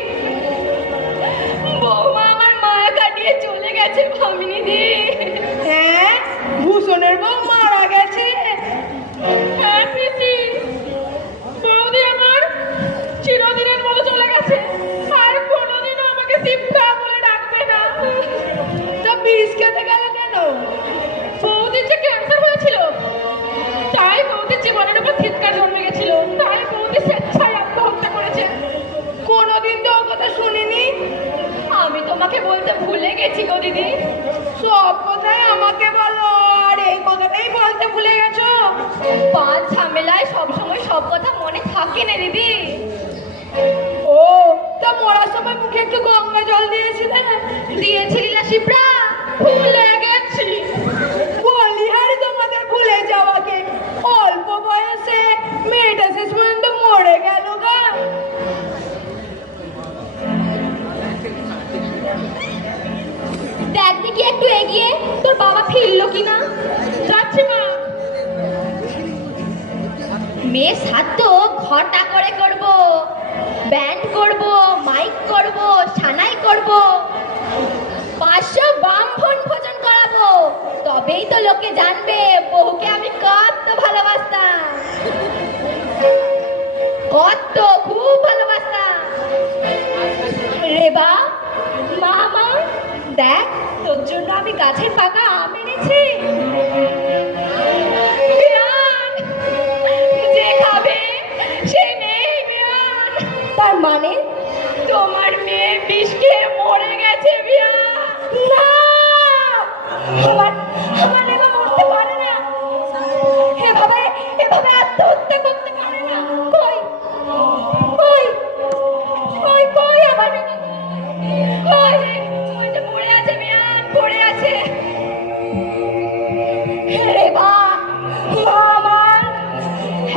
বৌমা আমার মায়া কাটিয়ে চলে গেছে ভামিনী দি। হ্যাঁ, ভূষণের বউ মারা গেছে। হ্যাঁ পিসি, বৌদি আমার চিরদিনের মতো চলে গেছে, আর কোনোদিনও আমাকে শিবকা বলে ডাকবে না। তা বিষ খেতে গেল কেন? বৌদির যে ক্যান্সার হয়েছিল, তাই বৌদির জীবনের উপর ধিক্কার জন্মে গেছিল, তাই বৌদি স্বেচ্ছায় আত্মহত্যা করেছে। কোনোদিন তো ওর কথা শুনিনি। আমি তোমাকে বলতে ভুলে গেছি গো দিদি। সব কথাই আমাকে বলো, আর এই কথাটাই বলতে ভুলে গেছো। পাঁচ ঝামেলায় সবসময় সব কথা মনে থাকে না দিদি। ও, তা মরার সময় মুখে একটু গঙ্গা জল দিয়েছিলে? দিয়েছিলি না শিপ্রা? ভুলে গেছি। বলি আর তোমাদের ভুলে যাওয়াকে, অল্প বয়সে মেয়েটা শেষ পর্যন্ত মরে গেল গা। দেখ দেখি একটু এগিয়ে তোর বাবা ফিরলো কিনা। যাচ্ছি মা। মেয়ে সাধ্য ঘটা করে করব, ব্যান্ড করব, মাইক করব, সানাই করব, 500 ব্রাহ্মণ ভোজন করাবো, তবেই তো লোকে জানবে বহুকে আমি কত ভালোবাসতাম, কত খুব ভালোবাসতাম। রেবা, মামা দেখ তোর জন্য আমি গাছের পাকা আম এনেছি। বিয়ান, যে খাবে সে নেই বিয়ান। তার মানে তোমার মেয়ে বিষ খেয়ে মরে গেছে বিয়ান। না, আমার রেবা মরতে পারে না, এভাবে আত্মহত্যা করতে পারে না। কই কই কই কই আমার রেবা? কই? ওই যে পড়ে আছে বিয়ান, পড়ে আছে। রেবা, মা আমার,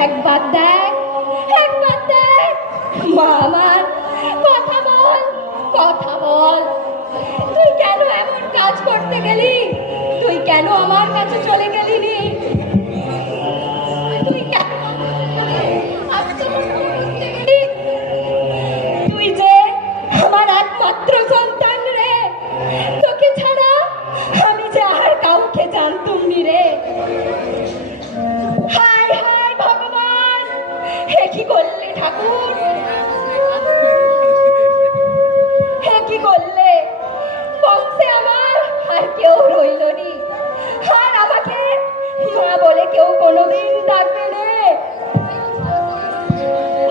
একবার দেখ, একবার দেখ। মা আমার, কথা বল, কথা বল। তুই কেন এমন কাজ করতে গেলি? তুই কেন আমার কাছে চলে গেলি নি? তুই কেন আত্মহত্যা করতে গেলি? তুই যে আমার একমাত্র সন্তান রে, তোকে ছাড়া আমি যে আর কাউকে জানতুম নি রে। হায় হায় ভগবান, হে কি করলে ঠাকুর, হে কি করলে? বংশে আমার আর কেউ রইল নি, আর আমাকে মা বলে কেউ কোনোদিন ডাকবে না।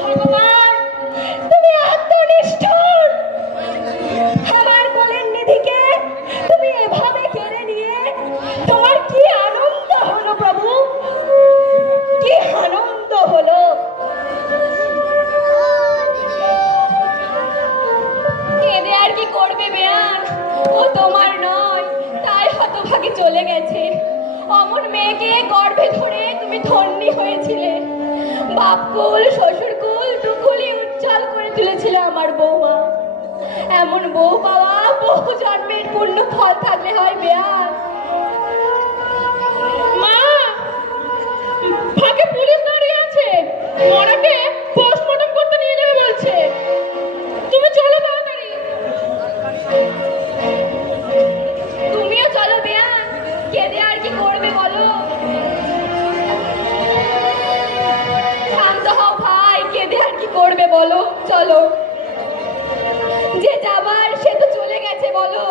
ভগবান, তুমি এত নিষ্ঠুর, আমার কোলের নিধিকে তুমি এভাবে কেড়ে নিয়ে তোমার কি আনন্দ হলো প্রভু, কি আনন্দ হলো। কেঁদে আর কি করবে বেয়ান, ও তোমার নয়, তাই হতভাগী চলে গেছে। অমন মেয়েকে গর্ভে ধরে তুমি ধন্যী হয়েছিলে, বাপকুল শ্বশুরকুল দুকুলই উজ্জ্বল করে তুলেছিলে আমার বৌমা। এমন বউ পাওয়া বহু জন্মের পূর্ণ ফল থাকলে হয় বেয়ান। মা, ফাঁকে পুলিশ দাঁড়িয়ে আছে, মরাকে পোস্টমর্টম করতে নিয়ে যাবে বলছে। তুমি চলো তাড়াতাড়ি। তুমিও চলো বেয়ান, কেঁদে আর কি করবে বলো। শান্ত হও ভাই, কেঁদে আর কি করবে বলো, চলো। যে যাবার সে তো চলে গেছে বলো।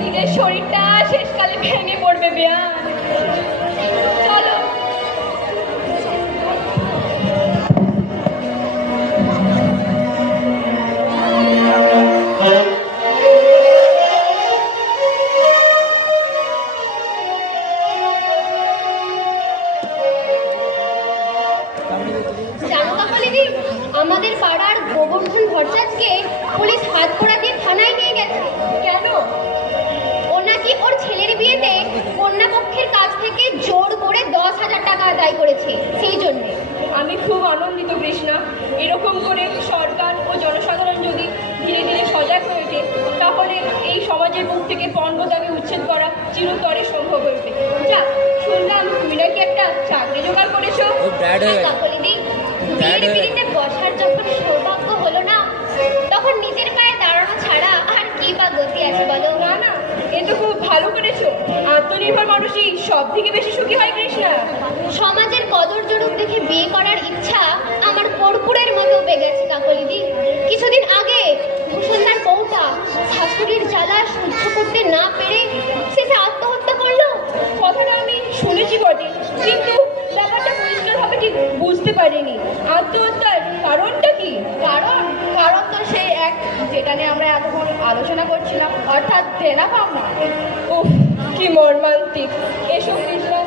নিজের শরীরটা ভেঙে পড়বে বেয়ান। চলো। জানো কাকলিদি, আমাদের পাড়ার গোবর্ধন ভট্টাচার্যকে পুলিশ হাত করা দিয়ে থানায় নিয়ে গেছে। কেন? ও নাকি ওর ছেলের বিয়েতে কন্যা পক্ষের কাছ থেকে জোর করে 10,000 টাকা আদায় করেছে, সেই জন্যে। আমি খুব আনন্দিত কৃষ্ণা। এরকম করে সরকার ও জনসাধারণ যদি ধীরে ধীরে সজাগ হয়ে ওঠে, তাহলে এই সমাজের বুক থেকে পণপ্রথাকে উচ্ছেদ করা চিরতরে সম্ভব হয়ে ওঠে। যাক, শুনলাম তুমি নাকি একটা চাকরি জোগাড় করেছো। কাকলিদি, বিয়ের পিড়িতে বসার যখন সৌভাগ্য হলো না, তখন নিজের পায়ে দাঁড়ানো ছাড়া আর কি বা গতি আছে বলো? না না, এ তো খুব ভালো করেছো। আত্মনির্ভর মানুষই সব থেকে বেশি সুখী হয় কৃষ্ণা। সমাজের কদর জরুপ দেখে বিয়ে করার ইচ্ছা আমার কর্পূরের মতো বেগেছে কাকলিদি। কিছুদিন আগে ভূষণদার বউটা শাশুড়ির জ্বালা সহ্য করতে না পেরে শেষে আত্মহত্যা করলো। কথাটা আমি শুনেছি বটে, কিন্তু ব্যাপারটা পরিষ্কারভাবে ঠিক বুঝতে পারিনি। আত্মহত্যার কারণটা কি? কারণ তো সেই এক যেটা নিয়ে আমরা এতক্ষণ আলোচনা করছিলাম, অর্থাৎ দেনা পাওনা। উফ, কি মর্মান্তিক। এসব কৃষ্ণা,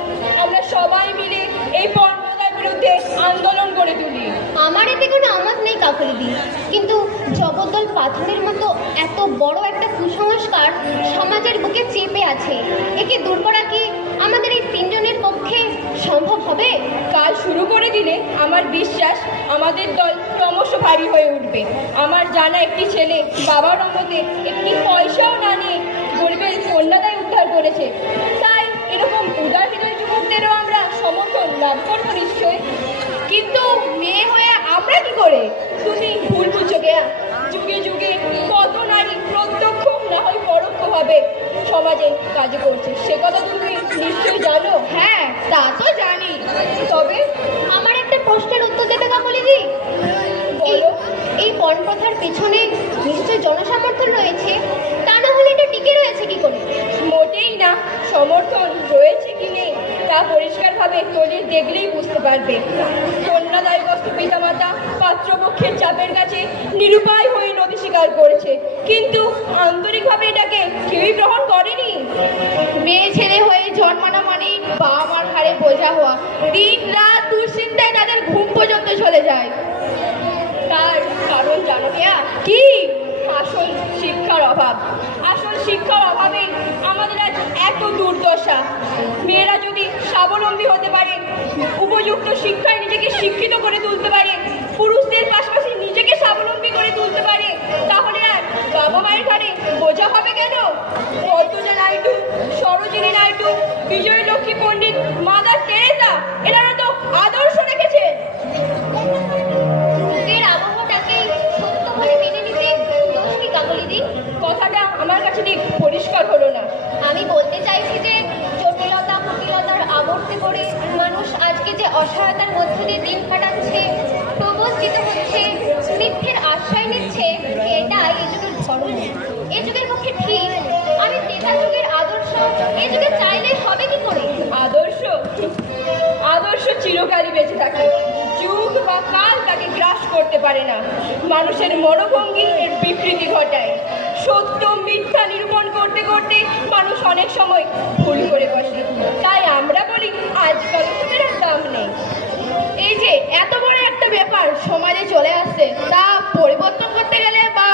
আমরা সবাই মিলে এই পণপ্রথার বিরুদ্ধে আন্দোলন করে তুলি। আমার এতে কোনো আমত নেই কাকলিদি, কিন্তু জগদ্দল পাথরের মতো এত বড় একটা কুসংস্কার সমাজের বুকে চেপে আছে, একে দূর করা কি আমাদের এই 3 জনের পক্ষে সম্ভব হবে? কাজ শুরু করে দিলে আমার বিশ্বাস আমাদের দল ক্রমশ ভারী হয়ে উঠবে। আমার জানা একটি ছেলে বাবার অমতে একটি পয়সাও না নিয়ে গরিবের কন্যাদায় উদ্ধার করেছে। তাই এরকম উদার হৃদয় যুবকদেরও আমরা সমর্থন লাভ করবো নিশ্চয়। কিন্তু মেয়ে হয়ে আমরা কি করে? তুমি ভুল বুঝছো গেয়া। যুগে যুগে কত নারী প্রত্যক্ষ না হয় পরোক্ষভাবে সমাজে কাজ করছে, সে কথা তুমি নিশ্চয়ই জানো। হ্যাঁ, তা তো জানি। তবে আমার একটা প্রশ্নের উত্তর দেবে কাকলিদি? বলো। এই পণপ্রথার পেছনে নিশ্চয় জনসমর্থন রয়েছে, তা না হলে এটা টিকে রয়েছে কি করে? মোটেই না। সমর্থন রয়েছে কি নেই তা পরিষ্কারভাবে তোলে দেখলেই বুঝতে পারবে। কন্যাদায়গ্রস্ত পিতামাতা পাত্রপক্ষের চাপের কাছে নিরুপায় হয়ে নথি স্বীকার করেছে, কিন্তু আন্তরিকভাবে এটাকে কেউই গ্রহণ করেনি। মেয়ে ছেলে হয়ে জন্মানো মানে বাবা মার ঘাড়ে বোঝা হওয়া। দিন রাত দুশ্চিন্তায় তাদের ঘুম পর্যন্ত চলে যায়। তার কারণ জানো কেয়া? কি? আসল শিক্ষার অভাব। আসল শিক্ষার অভাবে আমাদের আজ এত দুর্দশা। মেয়েরা যদি স্বাবলম্বী হতে পারে, উপযুক্ত শিক্ষায় নিজেকে শিক্ষিত করে তুলতে পারে, পুরুষদের পাশাপাশি নিজেকে স্বাবলম্বী করে তুলতে পারে, তাহলে আর বাবা মায়ের ঘাড়ে বোঝা হবে কেন? পদ্মজা নাইডু, সরোজিনী নাইডু, বিজয় লক্ষ্মী পণ্ডিত, মাদার টেরেসা এনারা তো আদর্শ রেখেছেন। যুগের আবহাওয়াটাকেই সত্য বলে মেনে নিতে দোষ কি কাকলিদি? কথাটা আমার কাছে ঠিক পরিষ্কার হলো না। আমি বলতে চাইছি যে জটিলতা কুটিলতার আবর্তে করে মানুষ আজকে যে অসহায়তার মধ্যে দিয়ে দিন কাটাচ্ছে, প্রবঞ্চিত হচ্ছে, মিথ্যের আশ্রয় নিচ্ছে, এটা এই যুগের ধর্ম, এই যুগের পক্ষে ঠিক। আমি তেতা যুগের আদর্শ এই যুগে চাইলে হবে কি করে? আদর্শ আদর্শ চিরকালই বেঁচে থাকে। যুগ বা কাল তাকে গ্রাস করতে পারে না। মানুষের মনোভঙ্গি এর বিকৃতি ঘটায়। সত্য মিথ্যা নিরূপণ করতে করতে মানুষ অনেক সময় ভুল করে বসে। তাই আমরা বলি আজকাল তোমার দাম নেই। এই যে এত বড় একটা ব্যাপার সমাজে চলে আসছে, তা পরিবর্তন করতে গেলে বা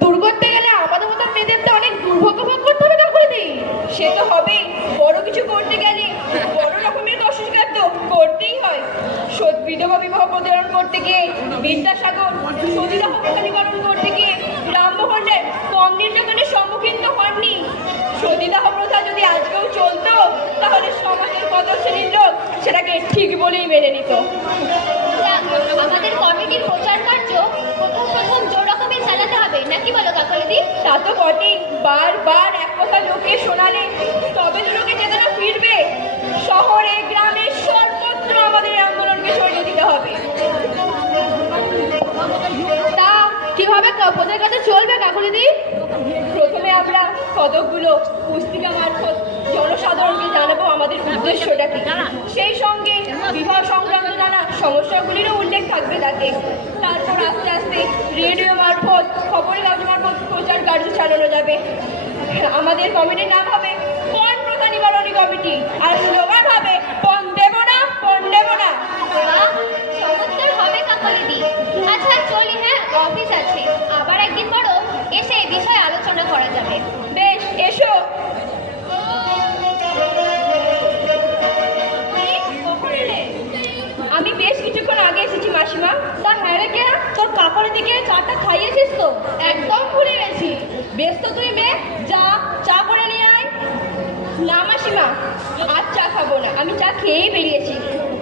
দূর করতে গেলে আমাদের মতো মেয়েদের তো অনেক দুর্ভোগ ভোগ করতে হবে কাকলিদি। সে তো হবেই। বড় কিছু করতে গেলে বড় রকমের অস্বীকার তো করতেই হয়। বিধবা বিবাহ প্রতিরোধ করতে গিয়ে বিদ্যাসাগর, সতীদাহ প্রতিকরণ করতে গিয়ে রামমোহন রায় কম নির্যাতনের সম্মুখীন তো হননি। সতীদাহ প্রথা যদি আজকেও চলতো, তাহলে সমাজের কত শ্রেণীর লোক সেটাকে ঠিক বলেই মেনে নিত। আমাদের কমিটির প্রচার কার্য প্রথম জোর রকমের চালাতে হবে নাকি বলো কাকলিদি? তা তো বটেই। বারবার এক কথা লোকে শোনালে তবে তো লোকে চেতনা ফিরবে। শহরে গ্রামে সর্বত্র আমাদের এই আন্দোলনকে ছড়িয়ে দিতে হবে। তা কিভাবে কাপড়দের কাছে চলবে কাকুলিদি? প্রথমে আমরা কতকগুলো পুস্তিকা মারফত জনসাধারণকে জানাবো আমাদের উদ্দেশ্যটা কি। সেই সঙ্গে বিবাহ সংক্রান্ত নানা সমস্যাগুলিরও উল্লেখ থাকবে তাতে। তারপর আস্তে আস্তে রেডিও মারফত, খবরের কাগজ মারফত প্রচার কার্য চালানো যাবে। আমাদের কমিটির নাম হবে পণ প্রথা নিবারণী কমিটি, আর স্লোগান হবে পণ দেব না, পণ দেব না। বাহ, চমৎকার হবে কাকলিদি। আচ্ছা চলি, হ্যাঁ অফিস আছে, আবার একদিন বড় এসে এই বিষয়ে আলোচনা করা যাবে। বেশ, এসো। আমি বেশ কিছুক্ষণ আগে এসেছি মাসিমা। তা হ্যাঁ রে কেয়া, তোর কাপড়ের দিকে চাটা খাইয়েছিস তো? একদম ভুলে গেছি। বেশ তো তুই মেয়ে, যা চা করে নিয়ে আয়। না মাসিমা, আর চা খাবো না, আমি চা খেয়েই বেরিয়েছি।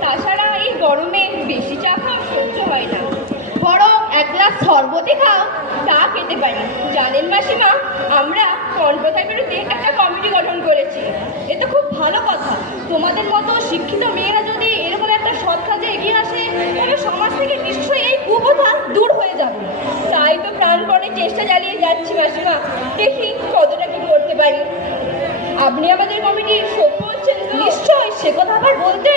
তাছাড়া এই গরমে বেশি চা খাওয়া সহ্য হয় না। বরং এক গ্লাস শরবতই খাও, তা খেতে পারি। জানেন মাসিমা, আমরা পণপ্রথার বিরুদ্ধে একটা কমিটি গঠন করেছি। এ তো খুব ভালো কথা। তোমাদের মতো শিক্ষিত মেয়েরা যদি এরকম একটা সৎ কাজে এগিয়ে আসে, তবে সমাজ থেকে নিশ্চয়ই এই কুপ্রথা দূর হয়ে যাবে। তাই তো প্রাণপণে চেষ্টা চালিয়ে যাচ্ছি মাসিমা, দেখি কতটা কি করতে পারি। আপনি আমাদের কমিটির সভ্য হচ্ছেন তো? নিশ্চয়, সে কথা আবার বলতে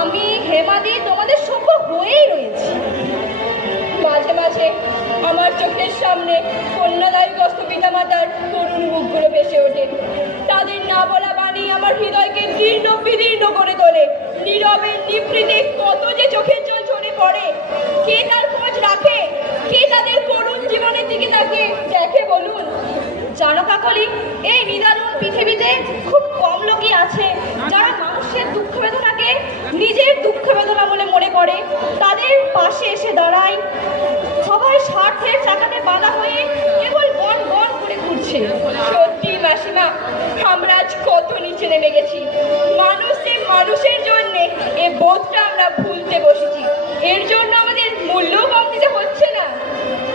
আমি হেমাদি তোমাদের সভ্য হয়েই রয়েছি। মাঝে মাঝে আমার চোখের সামনে কন্যাদায়গ্রস্ত পিতামাতার করুণ মুখগুলো ভেসে ওঠে। তাদের না বলা বাণী আমার হৃদয়কে দীর্ণ বিদীর্ণ করে তোলে। নীরবে নিভৃতে কত যে চোখের জল ঝরে পড়ে। কে তার খোঁজ রাখে? কে তাদের করুণ জীবনের দিকে তাকে দেখে বলুন? জানো কাকলি, এই নিদারুণ পৃথিবীতে খুব কম লোকই আছে যারা মানুষের দুঃখ বেদনাকে নিজের দুঃখ বেদনা বলে মনে করে, তাদের পাশে এসে দাঁড়ায়। সবাই স্বার্থের চাকাতে বাঁধা হয়ে কেবল বন বন করে ঘুরছে। সত্যি মাসিমা, আমরা আজ কত নিচে নেমে গেছি। মানুষের জন্য এ বোধটা আমরা ভুলতে বসেছি। এর জন্য আমাদের মূল্যও কম দিতে হচ্ছে না।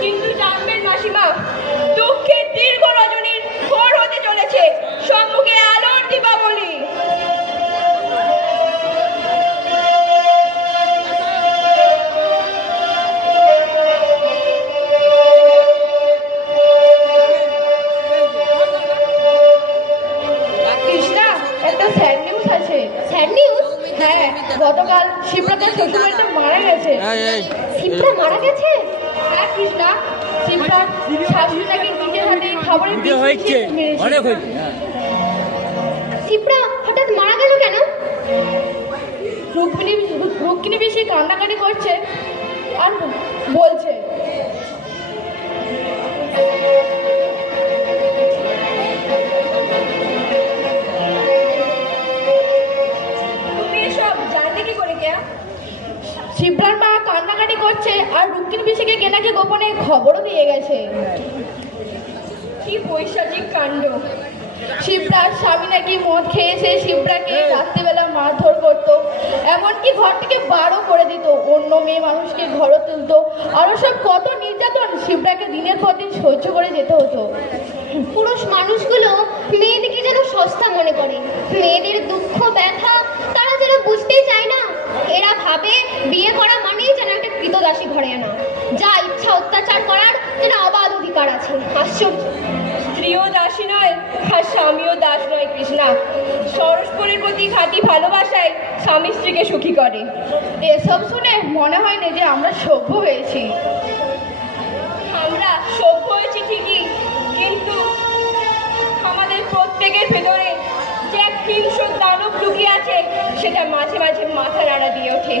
কিন্তু জানবেন মাসিমা, দুঃখের দীর্ঘ রজনীর ভোর হতে চলেছে, সম্মুখে আলোর দীপাবলি। কৃষ্ণা, একটা স্যাড নিউজ আছে। Sad news? হ্যাঁ, গতকাল শিবপ্রকাশ শ্বশুরবাড়িতে মারা গেছে। শিপ্রা মারা গেছে? হ্যাঁ কৃষ্ণা, শিবপ্রাণ শাশুড়ি নাকি নিজের হাতে খাবারের বিষ হয়েছে, মেরেছে। অনেক হয়েছে। শিপ্রা হঠাৎ মারা গেল কেন? রুক্মিণী বেশি কান্নাকাটি করছে আর বলছে, তুমি এসব জানলে কি করে কেয়া? শিবরার মা কান্নাকাটি করছে আর রুক্মিণী পিসিকে কেনাকে গোপনে খবরও দিয়ে গেছে। কি পৈশাচিক কাণ্ড! শিবরার স্বামী নাকি মদ খেয়েছে শিবরাকে রাত্রিবেলা মারধর করতো, এমনকি ঘর থেকে বারও করে দিত, অন্য মেয়ে মানুষকে ঘরে তুলতো, আরো সব কত নির্যাতন শিবরাকে দিনের পর দিন সহ্য করে যেতে হতো। পুরুষ মানুষগুলো মেয়েদেরকে যেন সস্তা মনে করে। মেয়েদের দুঃখ ব্যথা তারা যেন বুঝতেই চায় না। এরা ভাবে বিয়ে করা মানেই যেন একটা কৃতদাসী ঘরে আনা, যা ইচ্ছা অত্যাচার করার যেন অবাধ অধিকার আছে। আশ্চর্য! স্ত্রীও দাসী নয় আর স্বামীও দাস নয় কৃষ্ণা। পরস্পরের প্রতি খাঁটি ভালোবাসায় স্বামী স্ত্রীকে সুখী করে। এসব শুনে মনে হয় না যে আমরা সভ্য হয়েছি। আমরা সভ্য হয়েছি ঠিকই, কিন্তু আমাদের প্রত্যেকের ভেতরে যে এক হিংস্র দানব লুকিয়ে আছে, সেটা মাঝে মাঝে মাথা নাড়া দিয়ে ওঠে।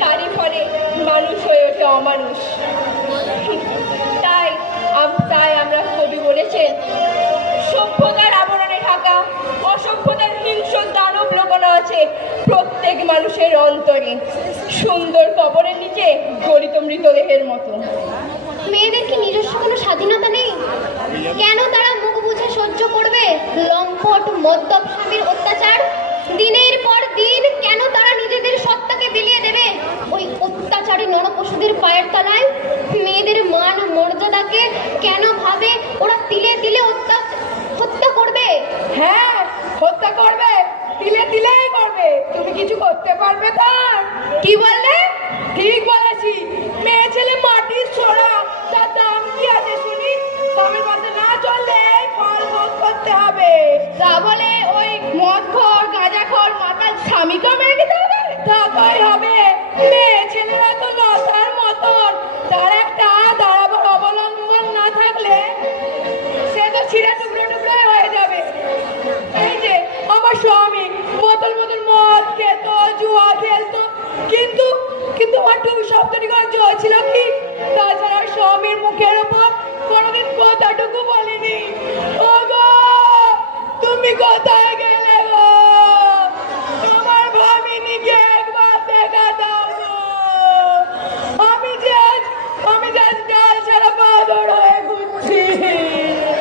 তারই ফলে মানুষ হয়ে ওঠে অমানুষ। তাই আমরা কবি বলেছেন, সভ্যতার আবরণে ঢাকা অসভ্যতার হিংস্র দানব লুকানো আছে প্রত্যেক মানুষের অন্তরে, সুন্দর কবরের নিচে গলিত মৃতদেহের মতো। মেয়েদের কি নিজস্ব কোনো স্বাধীনতা নেই? কেন তারা মুখ বুঝে সহ্য করবে লম্পট মদ্যপ স্বামীর অত্যাচার? দিনের পর দিন কেন তারা নিজেদের সত্তাকে বিলিয়ে দেবে ওই অত্যাচারী নরপশুদের পায়ের তলায়? মেয়েদের মান মর্যাদাকে কেন ভাবে ওরা তিলে তিলে হত্যা করবে? হ্যাঁ, হত্যা করবে, তিলে তিলেই করবে। তুমি কিছু করতে পারবে তার? কি বললে? ঠিক বলেছি, মেয়ে ছেলে মাটির ছোড়া, তার দাম কি আছে স্বামীর পাশে না চললে ফল ভোগ করতে হবে। তা বলে ওই মদখোর গাঁজাখোর মাতাল স্বামীকেও মেরে দিতে হবে? তাই হবে। মেয়ে ছেলেরা তো লতার মতন, তার একটা দাঁড়াবার অবলম্বন না থাকলে সে তো ছিঁড়ে টুকরো টুকরো হয়ে যাবে। এই যে আমার স্বামী বোতল বোতল মদ খেত, জুয়া খেলতো, কিন্তু কিন্তু আমার টুকু শব্দটি কোনো জয় ছিল কি? তাছাড়া স্বামীর মুখের উপর কোনোদিন কথাটুকু বলিনি, ও গো তুমি কোথায় গেলে গো, আমার ভামিনীকে একবার দেখা দাও গো, আমি যে আজ ডাল ছাড়া বাদর হয়ে ঘুরছি।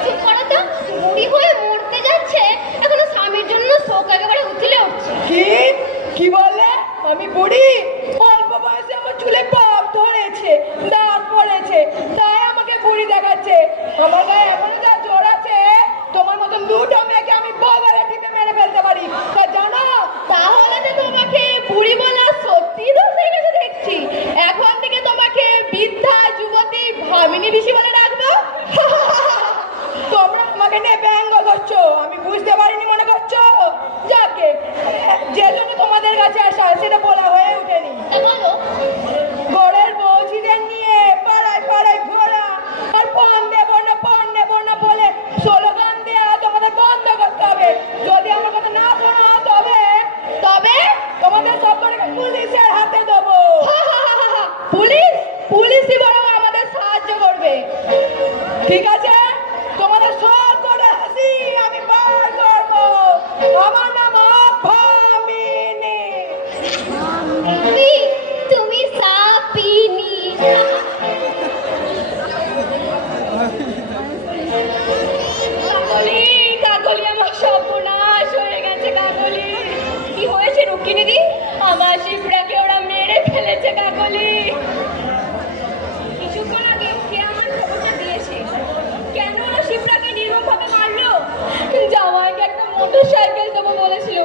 চুপ করো তো, বুড়ি হয়ে মরতে যাচ্ছে, এখনো স্বামীর জন্য শোক একেবারে উঠলে উঠছে। কি বললে? আমি বুড়ি? অল্প বয়সে আমার চুলে পাপ ধরেছে, দাগ পড়েছে, তাই আমাকে বুড়ি দেখাচ্ছে। আমার গায়ে এখনো যা জোর আছে, তোমার মতন দুটো মেয়েকে আমি বাবারে টিপে মেরে ফেলতে পারি, তা জানো? তাহলে তো তোমাকে বুড়ি বলা সত্যি দোষ হয়ে গেছে দেখছি। এখন থেকে তোমাকে বৃদ্ধা যুবতী ভামিনী ঋষি বলে রাখবো। তোমরা আমাকে নিয়ে ব্যঙ্গ করছো, আমি বুঝতে পারিনি মনে করছো? যাকে যে জন্য তোমাদের কাছে আসা সেটা বলা হয়ে ওঠেনি। তা বলো, ঘরের বৌঝিদের নিয়ে পাড়ায় পাড়ায় ঘোরা আর পান দেবো না বলে স্লোগান দেওয়া তোমাদের বন্ধ করতে হবে। যদি আমার কথা না শোনো তবে তোমাদের সবকটাকে পুলিশের হাতে দেবো। পুলিশই বরং আমাদের সাহায্য করবে। ঠিক আছে, তোমাদের সব করে হাসি আমি বার করবো। আমার নাম ভামিনী। তুমি সাপিনী। কাকলি আমার সর্বনাশ হয়ে গেছে। কাকলি, কি হয়েছে রুক্মিণীদি? আমার শিবরাকে ওরা মেরে ফেলেছে। কাকলি, কিছুক্ষণ আগে কে আমার খবরটা দিয়েছে? কেন ওরা শিবরাকে নির্মমভাবে মারলো? জামাইকে একটা মোটরসাইকেল দেবো বলেছিল,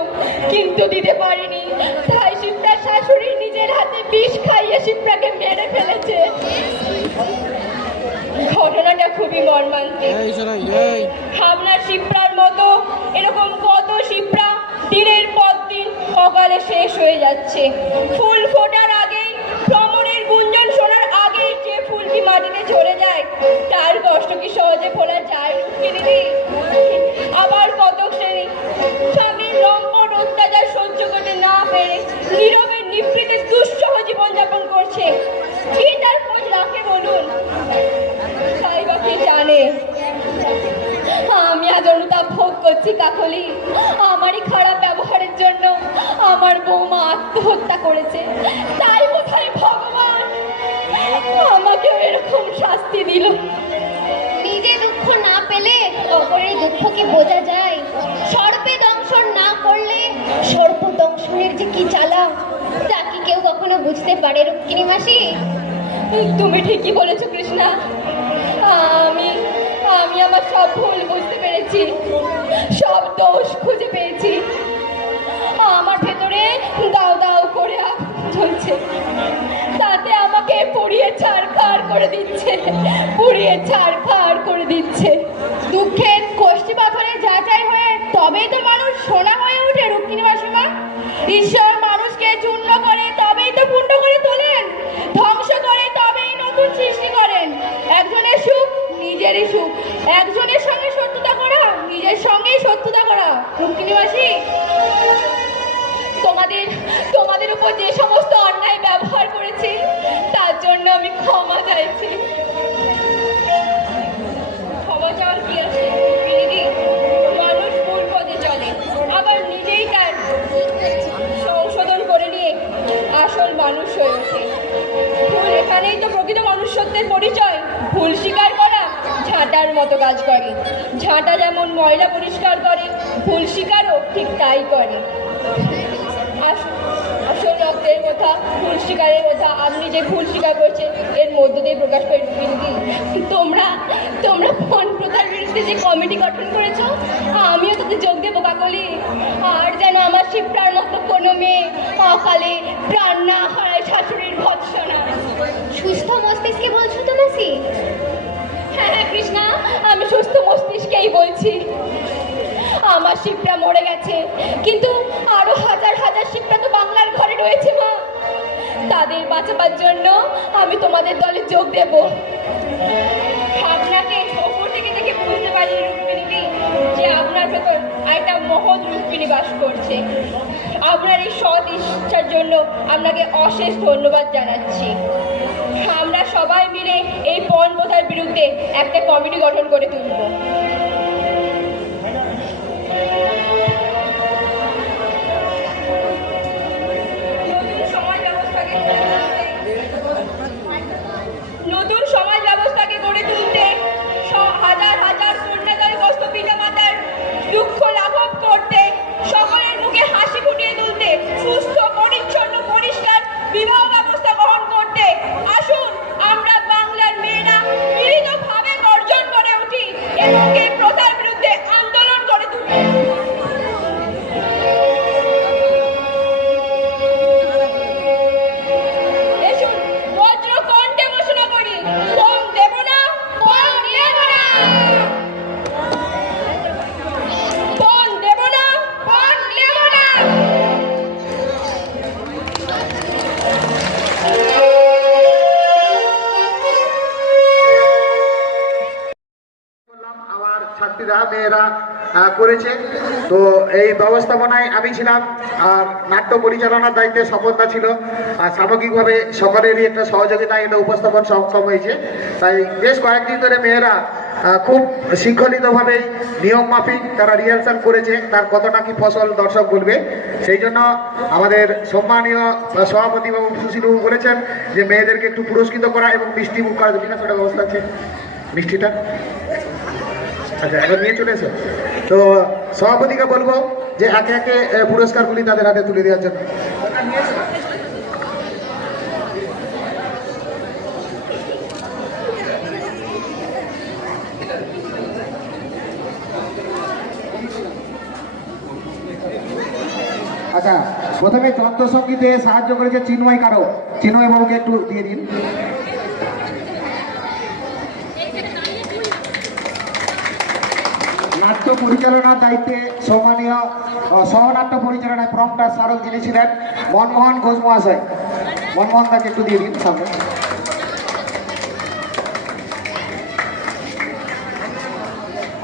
কিন্তু দিতে পারিনি, তাই শিবরার শাশুড়ি নিজের হাতে বিষ খাইয়ে শিবরাকে মেরে ফেলেছে। ঘটনাটা খুবই মর্মান্তিক। আপনার শিপ্রার মতো এরকম কত শিপ্রা দিনের পর দিন সকালে শেষ হয়ে যাচ্ছে। ফুল ফোটার আগেই, ভ্রমণের গুঞ্জন শোনার আগেই যে ফুলটি মাটিতে ঝরে যায়, তার কষ্ট কি সহজে ভোলা যায় রুক্মিণীদি? আবার কত শ্রেণী স্বামীর লম্পট অত্যাচার সহ্য করতে না পেরে নীরবে নিভৃতে দুঃসহ জীবনযাপন করছে। কি তার খোঁজ রাখে বলুন? তাই বা কে জানে? আমি আজ অনুতাপ ভোগ করছি কাকলি। আমারই খারাপ ব্যবহারের জন্য আমার বৌমা আত্মহত্যা করেছে। তাই বোধহয় ভগবান আমাকে এরকম শাস্তি দিল। নিজে দুঃখ না পেলে অপরের দুঃখ কি বোঝা যায়? সর্পে দংশন না করলে সর্প দংশনের যে কি জ্বালা, তা কি কেউ কখনো বুঝতে পারে রুক্মিণী মাসি? তুমি ঠিকই বলেছো কৃষ্ণা। আমি আমার সব ভুল বুঝতে পেরেছি, সব দোষ খুঁজে পেয়েছি। আমার ভেতরে দাও দাও করে আগুন জ্বলছে, তাতে আমাকে পুড়িয়ে ছাড়খাড় করে দিচ্ছে। দুঃখের কোষ্ঠী পাথরে যাচাই হয়ে তবেই তো মানুষ সোনা হয়ে ওঠে রুক্মিণী মাসিমা। ঈশ্বর মানুষকে চূর্ণ করে তবেই তো পূর্ণ করে তোলেন, ধ্বংস করে তবেই নতুন সৃষ্টি করেন। একজনের সুখ নিজেরই সুখ, একজনের সঙ্গে শত্রুতা করা নিজের সঙ্গেই শত্রুতা করা। রুক্মিণী মাসি, তোমাদের উপর যে সমস্ত অন্যায় ব্যবহার করেছি তার জন্য আমি ক্ষমা চাইছি। ক্ষমা চাওয়ার কি আছে রুক্মিণীদি? মানুষ ভুল পথে চলে, আবার নিজেই তার সংশোধন করে নিয়ে আসল মানুষ হয়ে ওঠে। ভুল এখানেই তো প্রকৃত মনুষ্যত্বের পরিচয়। ভুল স্বীকার করা ঝাঁটার মতো কাজ করে। ঝাঁটা যেমন ময়লা পরিষ্কার করে, ভুল স্বীকারও ঠিক তাই করে। আসল রক্তের কথা, ভুল স্বীকারের কথা আপনি যে ভুল স্বীকার করছেন এর মধ্য দিয়ে প্রকাশ পায় রুক্মিণীদি। তোমরা পণ প্রথার বিরুদ্ধে যে কমিটি গঠন করেছো, আমিও তাতে যোগ দেবো কাকলি। আর যেন আমার শিবটার মতো কোনো মেয়ে অকালে প্রাণ না হারায় শাশুড়ির ভৎসনা। সুস্থ মস্তিষ্কে বলছো তো মাসি? হ্যাঁ কৃষ্ণা, আমি সুস্থ মস্তিষ্কেই বলছি, আমার শিবরা মরে গেছে, কিন্তু আরো হাজার হাজার শিবরা তো বাংলার ঘরে রয়েছে মা। তাদের বাঁচাবার জন্য আমি তোমাদের দলে যোগ দেব। আপনাকে ওপর থেকে দেখে বুঝতে পারি রুক্মিণীদি যে আপনার ভেতর একটা মহৎ রুক্মিণী বাস করছে। আপনার এই সৎ ইচ্ছার জন্য আপনাকে অশেষ ধন্যবাদ জানাচ্ছি। আমরা সবাই মিলে এই পণ প্রথার বিরুদ্ধে একটা কমিটি গঠন করে তুলব। নতুন সমাজ ব্যবস্থাকে গড়ে তুলতে হাজার হাজার কন্যাদায়ী কষ্ট পিতা মাতার দুঃখ লাঘব করতে, সকলের মুখে হাসি ফুটিয়ে তুলতে, সুস্থ পরিচ্ছন্ন পরিষ্কার বিবাহ ব্যবস্থা গ্রহণ করতে আসুন আমরা বাংলার মেয়েরা মিলিতভাবে গর্জন করে উঠি এবং এই প্রথার বিরুদ্ধে আন্দোলন করে তুলি। এসুন বজ্র কণ্ঠে ঘোষণা করি, কম দেব না, কম নেব না, কম দেব না, কম নেব না। আমার ছাত্রীরা মেয়েরা করেছে। তো এই ব্যবস্থাপনায় আমি ছিলাম, আর নাট্য পরিচালনার দায়িত্বে স্বপনদা ছিল, আর সামগ্রিকভাবে সকলেরই একটা সহযোগিতায় এটা উপস্থাপন সক্ষম হয়েছে। তাই বেশ কয়েকদিন ধরে মেয়েরা খুব শৃঙ্খলিতভাবেই নিয়ম মাফিক তারা রিহার্সাল করেছে, তার কতটা কি ফসল দর্শক বলবে। সেই জন্য আমাদের সম্মানীয় সভাপতি বাবু সুশীলবাবু বলেছেন যে মেয়েদেরকে একটু পুরস্কৃত করা এবং মিষ্টি মুখ করা, বিকাশ ওটা ব্যবস্থা আছে মিষ্টিটা। আচ্ছা, এখন নিয়ে চলে এসো। তো সভাপতিকে বলবো যে একে একে পুরস্কারগুলি তাদের হাতে তুলে দেওয়ার জন্য। আচ্ছা, প্রথমে যন্ত্রসঙ্গীতে সাহায্য করেছে চিন্ময় কারক, চিন্ময় বাবুকে একটু দিয়ে দিন। নাট্য পরিচালনার দায়িত্বে সম্মানীয় সহনাট্য পরিচালনায় প্রম্পটার স্মারক যিনি ছিলেন মনমোহন ঘোষ মহাশয়, মনমোহন তাকে একটু দিয়ে দিন সামনে।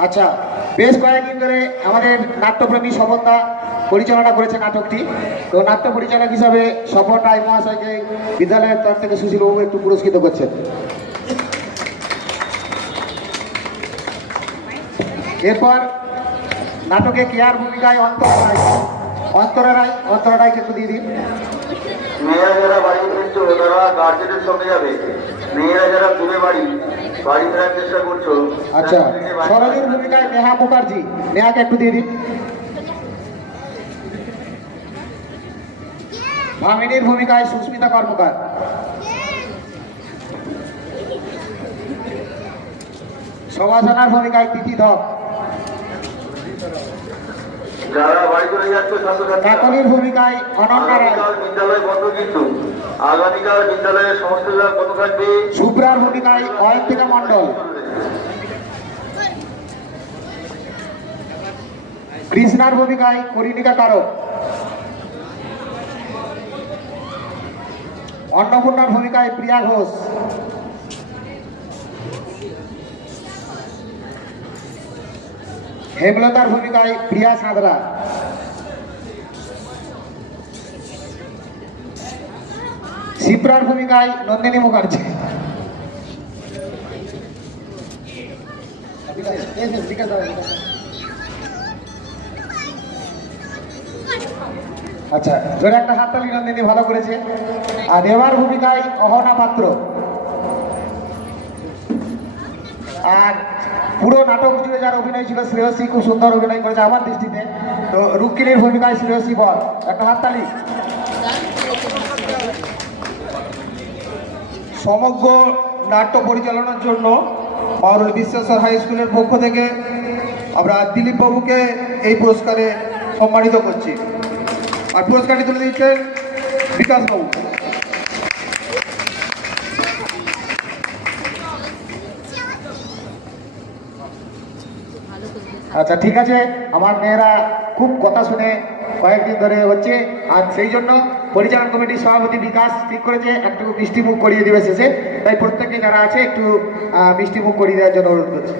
আচ্ছা, বেশ কয়েকদিন ধরে আমাদের নাট্যপ্রেমী স্বপনদা পরিচালনা করেছে নাটকটি। তো নাট্য পরিচালক হিসাবে স্বপন রায় মহাশয়কে বিদ্যালয়ের তরফ থেকে সুশীলবাবু একটু পুরস্কৃত করছেন। এরপর নাটকে কেয়ার ভূমিকায় অন্তরা রায়কে একটু দিয়ে দিন। মেয়েরা যারা বাড়ি ফিরছো তারা গার্জেনের সঙ্গে যাবে, মেয়েরা যারা দূরে বাড়ি ফেরার চেষ্টা করছো। আচ্ছা, সরোজের ভূমিকায় নেহা মুখার্জি, নেহাকে একটু দিয়ে দিন। ভামিনীর ভূমিকায় সুস্মিতা কর্মকার। সমাধানার ভূমিকায় তিথি ধপ। যারা বাড়ি চলে যাচ্ছে ছাত্রছাত্রীরা, কাকলির ভূমিকায় অনন্যা রায়। বিদ্যালয় বন্ধ, কিন্তু আগামীকাল বিদ্যালয়ের সমস্ত বিভাগ বন্ধ থাকবে। শুভ্রার ভূমিকায় অয়ন্তিকা মণ্ডল। কৃষ্ণার ভূমিকায় করিণিকা কারক। অন্নপূর্ণার ভূমিকায় প্রিয়া ঘোষ। হেমলতার ভূমিকায় প্রিয়া সাঁতরা। শিপ্রার ভূমিকায় নন্দিনী মুখার্জি। আচ্ছা, জোরে একটা হাততালি নন্দিনী, ভালো করেছে। আর দেবার ভূমিকায় অহনা পাত্র। আর পুরো নাটক জুড়ে যার অভিনয় ছিল শ্রেয়সী, খুব সুন্দর অভিনয় করেছে আমার দৃষ্টিতে। তো রুক্মিণীর ভূমিকায় শ্রেয়সী বল, একটা হাততালি। সমগ্র নাট্য পরিচালনার জন্য পাউরুল বিশ্বেশ্বর হাই স্কুলের পক্ষ থেকে আমরা দিলীপ বাবুকে এই পুরস্কারে সম্মানিত করছি। আর পুরস্কারটি তুলে দিচ্ছেন বিকাশ বাবু। আচ্ছা ঠিক আছে, আমার মেয়েরা খুব কথা শুনে কয়েকদিন ধরে হচ্ছে, আর সেই জন্য পরিচালন কমিটির সভাপতি বিকাশ ঠিক করেছে একটু মিষ্টি মুখ করিয়ে দিবে শেষে, তাই প্রত্যেকে যারা আছে একটু মিষ্টি মুখ করিয়ে দেওয়ার জন্য অনুরোধ করছি।